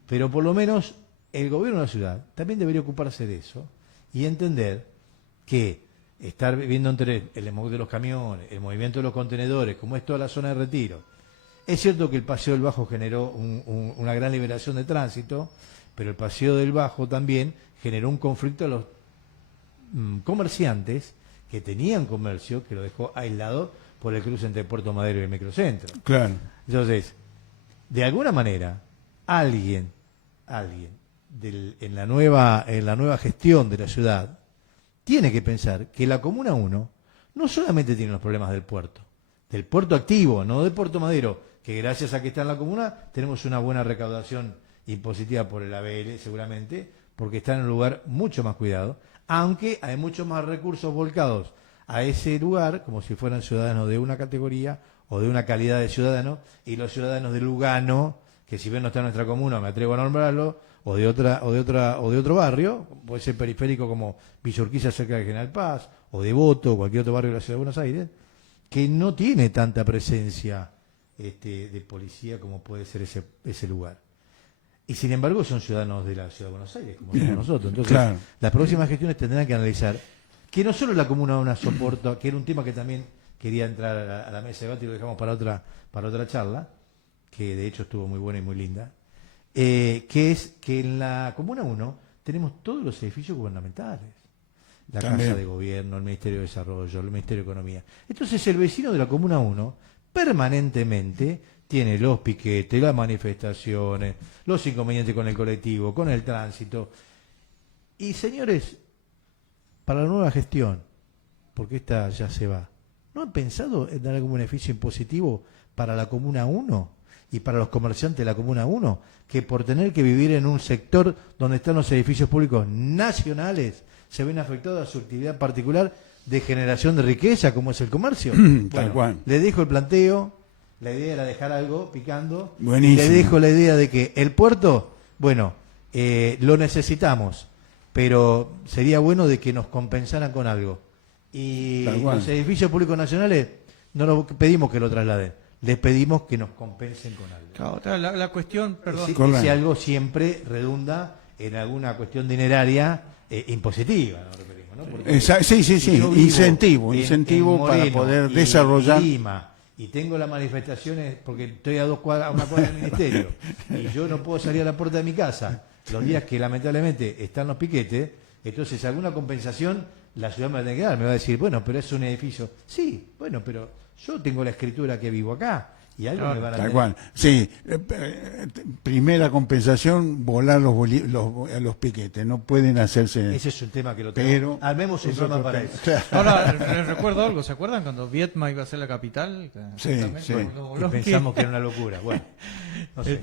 pero por lo menos el gobierno de la ciudad también debería ocuparse de eso y entender que estar viviendo entre el smog de los camiones, el movimiento de los contenedores, como es toda la zona de Retiro. Es cierto que el Paseo del Bajo generó una gran liberación de tránsito, pero el Paseo del Bajo también generó un conflicto a los comerciantes que tenían comercio, que lo dejó aislado por el cruce entre Puerto Madero y el microcentro. Claro. Entonces, de alguna manera, alguien en la nueva gestión de la ciudad tiene que pensar que la Comuna 1 no solamente tiene los problemas del puerto activo, no de Puerto Madero, que gracias a que está en la comuna tenemos una buena recaudación impositiva por el ABL seguramente, porque está en un lugar mucho más cuidado, aunque hay muchos más recursos volcados a ese lugar, como si fueran ciudadanos de una categoría o de una calidad de ciudadano, y los ciudadanos de Lugano, que si bien no está en nuestra comuna, me atrevo a nombrarlo, o de otro barrio, puede ser periférico como Villa Urquiza cerca de General Paz, o Devoto, o cualquier otro barrio de la ciudad de Buenos Aires, que no tiene tanta presencia de policía como puede ser ese lugar. Y sin embargo son ciudadanos de la ciudad de Buenos Aires, como somos nosotros. Entonces, Claro. las próximas gestiones tendrán que analizar que no solo la Comuna 1 soporta, que era un tema que también quería entrar a la mesa de debate y lo dejamos para otra charla, que de hecho estuvo muy buena y muy linda, que es que en la Comuna 1 tenemos todos los edificios gubernamentales. La También. Casa de Gobierno, el Ministerio de Desarrollo, el Ministerio de Economía. Entonces el vecino de la Comuna 1 permanentemente tiene los piquetes, las manifestaciones, los inconvenientes con el colectivo, con el tránsito. Y señores, para la nueva gestión, porque esta ya se va, ¿no han pensado en dar algún beneficio impositivo para la Comuna 1 y para los comerciantes de la Comuna 1, que por tener que vivir en un sector donde están los edificios públicos nacionales se ven afectados a su actividad particular de generación de riqueza, como es el comercio? Tal cual. Le dejo el planteo, la idea era dejar algo picando. Buenísimo. Le dejo la idea de que el puerto, bueno, lo necesitamos, pero sería bueno de que nos compensaran con algo. Y Tal cual. los edificios públicos nacionales no nos pedimos que lo trasladen, les pedimos que nos compensen con algo. Claro, la cuestión, perdón. Ese algo siempre redunda en alguna cuestión dineraria impositiva, nos referimos, ¿no? Porque Sí, si yo vivo incentivo en para Moreno poder y desarrollar. Lima, y tengo las manifestaciones porque estoy a una cuadra del ministerio y yo no puedo salir a la puerta de mi casa los días que lamentablemente están los piquetes, entonces alguna compensación la ciudad me va a tener que dar, me va a decir, bueno, pero es un edificio. Sí, bueno, pero yo tengo la escritura que vivo acá y algo me van a Tal tener. cual. Sí, primera compensación, volar los piquetes. No pueden hacerse. Ese es un tema que lo Pero tenemos. Armemos un es programa otro para tema. eso. Claro. Ahora, les recuerdo algo, ¿se acuerdan cuando Vietma iba a ser la capital? Sí, Exactamente, sí. con los Y Volosky. pensamos que era una locura. Bueno, no sé.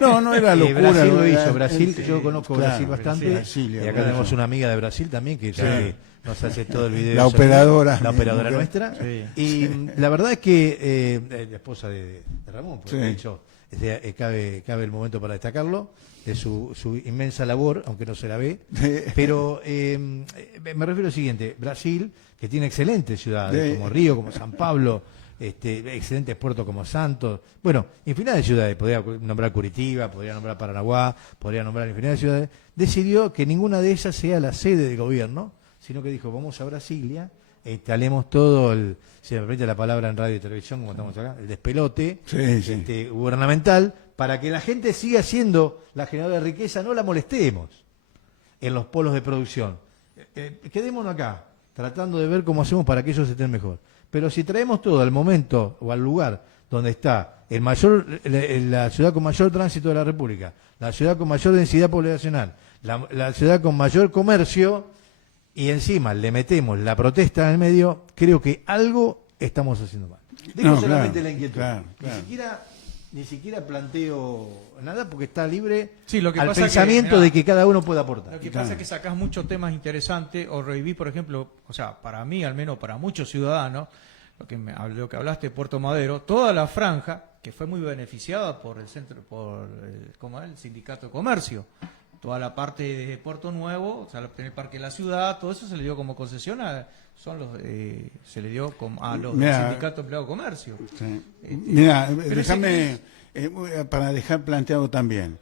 No era locura. Brasil no lo era- hizo. Brasil, sí, yo conozco claro, Brasil bastante. Brasil, y acá claro. tenemos una amiga de Brasil también que nos hace todo el video. La operadora. La operadora Mi mujer. nuestra. Sí. Y la verdad es que la esposa de Ramón, porque Sí. de hecho cabe el momento para destacarlo, de su inmensa labor, aunque no se la ve. Pero me refiero al siguiente: Brasil, que tiene excelentes ciudades, Sí. como Río, como San Pablo, excelentes puertos como Santos, bueno, infinidad de ciudades, podría nombrar Curitiba, podría nombrar Paranaguá, podría nombrar infinidad de ciudades, decidió que ninguna de ellas sea la sede del gobierno, sino que dijo, vamos a Brasilia, instalemos todo el, si me permite la palabra en radio y televisión, como estamos acá, el despelote Sí. gubernamental, para que la gente siga siendo la generadora de riqueza, no la molestemos en los polos de producción. Quedémonos acá, tratando de ver cómo hacemos para que ellos estén mejor. Pero si traemos todo al momento o al lugar donde está la ciudad con mayor tránsito de la República, la ciudad con mayor densidad poblacional, la ciudad con mayor comercio, y encima le metemos la protesta en el medio, creo que algo estamos haciendo mal. Dejo No, solamente claro, la inquietud. claro. Ni siquiera planteo nada porque está libre Sí, lo que al pasa que, pensamiento mirá, de que cada uno pueda aportar. Lo que Claro. pasa es que sacás muchos temas interesantes o revivís, por ejemplo, o sea, para mí, al menos para muchos ciudadanos, lo que hablaste de Puerto Madero, toda la franja que fue muy beneficiada por el centro, ¿cómo es? El sindicato de comercio, toda la parte de Puerto Nuevo, o sea, el Parque de la Ciudad, todo eso se le dio como concesión se le dio a los Mirá, sindicatos de empleados de comercio. Sí. Mira, pero déjame, para dejar planteado también,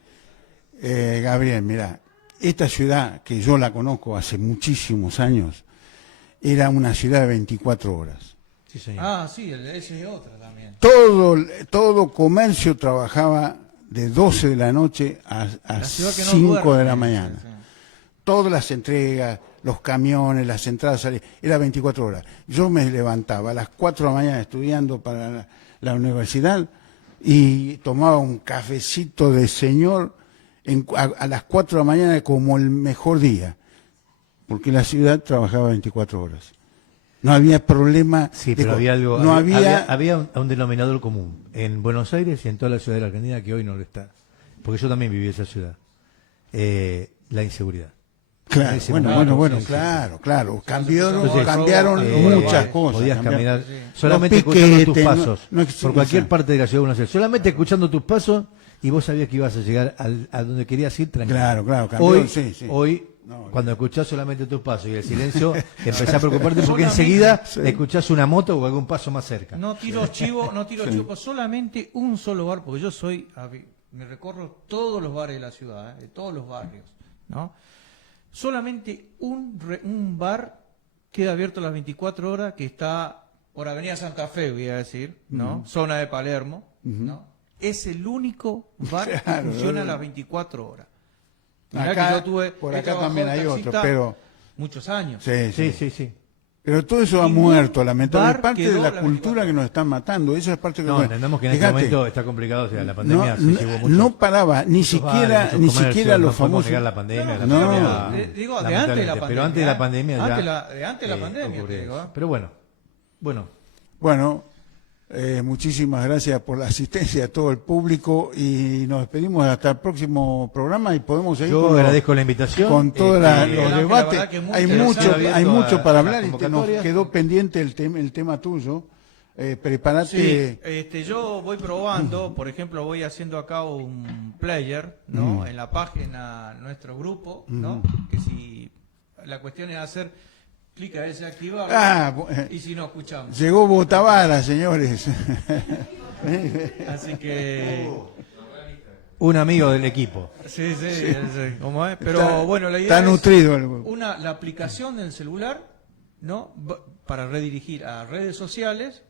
Gabriel, mira, esta ciudad que yo la conozco hace muchísimos años, era una ciudad de 24 horas. Sí, señor. Ah, sí, ese es otra también. Todo comercio trabajaba de 12 de la noche a La ciudad que no 5 de duerme, la mañana. sí. Todas las entregas, los camiones, las entradas, salidas, era 24 horas. Yo me levantaba a las 4 de la mañana estudiando para la universidad y tomaba un cafecito de señor a las 4 de la mañana como el mejor día, porque la ciudad trabajaba 24 horas. No había problema. Sí, pero había algo, no había un denominador común en Buenos Aires y en toda la ciudad de la Argentina que hoy no lo está. Porque yo también viví esa ciudad. La inseguridad. Claro, En ese bueno, momento, sí, claro. Cambiaron Entonces, muchas cosas. Podías cambiaron. caminar solamente Los escuchando tus piquetes, pasos. no existía por cualquier eso. parte de la ciudad de Buenos Aires. Solamente escuchando tus pasos y vos sabías que ibas a llegar a donde querías ir tranquilo. Claro, cambió, Hoy, sí. hoy No, cuando escuchás solamente tus pasos y el silencio, empezás a preocuparte porque Solamente- enseguida Sí. escuchás una moto o algún paso más cerca. No tiro chivo, pues solamente un solo bar, porque yo me recorro todos los bares de la ciudad, de todos los barrios, ¿no? Solamente un bar queda abierto las 24 horas, que está por Avenida Santa Fe, voy a decir, ¿no? Zona de Palermo, ¿no? es el único bar Claro, que funciona a las 24 horas. Mirá Acá, que yo tuve, por he acá trabajado también de hay taxista otro, pero muchos años. Sí. pero todo eso ha Ningún muerto, lamentablemente. bar Es parte de quedó la las cultura 24 que nos están matando. Eso es parte No, que entendemos que en este Fíjate, momento está complicado, o sea, la pandemia se llevó mucho. no paraba, ni muchos bares, siquiera, muchos ni comercios, siquiera los no podemos famosos. negar la pandemia. la no, pandemia, digo, de antes de la lamentablemente, pandemia. pero antes de la pandemia ya. Antes de la pandemia, ocurrió te digo, eso. ¿eh? Pero bueno. Bueno, muchísimas gracias por la asistencia a todo el público y nos despedimos hasta el próximo programa y podemos seguir Yo con, agradezco la invitación. con todos la los verdad debates. que muy Hay interesante. hay mucho a para las hablar y nos convocatorias. quedó pendiente el tema tuyo. Prepárate. Sí, yo voy probando, por ejemplo, voy haciendo acá un player, ¿no? En la página, nuestro grupo, ¿no? Que si la cuestión es hacer clic a ese activar y si no escuchamos. Llegó Botavara, señores. Así que Un amigo del equipo. sí, ¿cómo es? Pero Está- bueno, la idea está es nutrido el- la aplicación del celular, ¿no? Para redirigir a redes sociales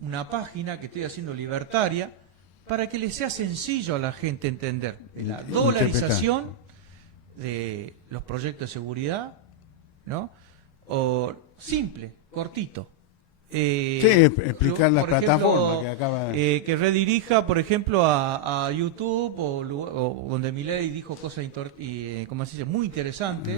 una página que estoy haciendo libertaria para que le sea sencillo a la gente entender la dolarización de los proyectos de seguridad, ¿no? O simple, cortito. explicar la por plataforma que acaba de... que redirija, por ejemplo, a YouTube o donde Milei dijo cosas como se dice, muy interesantes.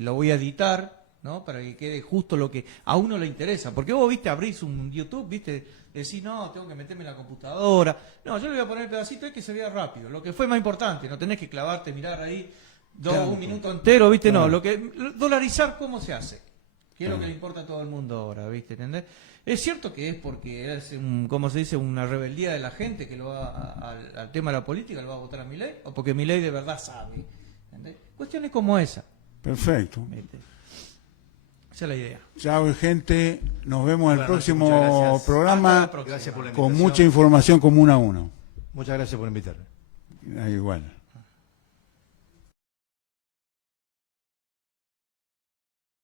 Lo voy a editar, ¿no? Para que quede justo lo que a uno le interesa. Porque vos, viste, abrís un YouTube, viste, decís, no, tengo que meterme en la computadora. No, yo le voy a poner el pedacito y que se vea rápido. Lo que fue más importante, no tenés que clavarte, mirar ahí un minuto entero, viste, no. Dolarizar cómo se hace. Que es lo que le importa a todo el mundo ahora, ¿viste? ¿Entendés? Es cierto que es porque es, como se dice, una rebeldía de la gente que lo va al tema de la política, lo va a votar a Milei, o porque Milei de verdad sabe. ¿Entendés? Cuestiones como esa. Perfecto. ¿Viste? Esa es la idea. Chao, gente. Nos vemos en el Buenas noches, próximo muchas gracias. programa Hasta la próxima. Gracias por la con invitación. mucha información común a uno. Muchas gracias por invitarme. Igual.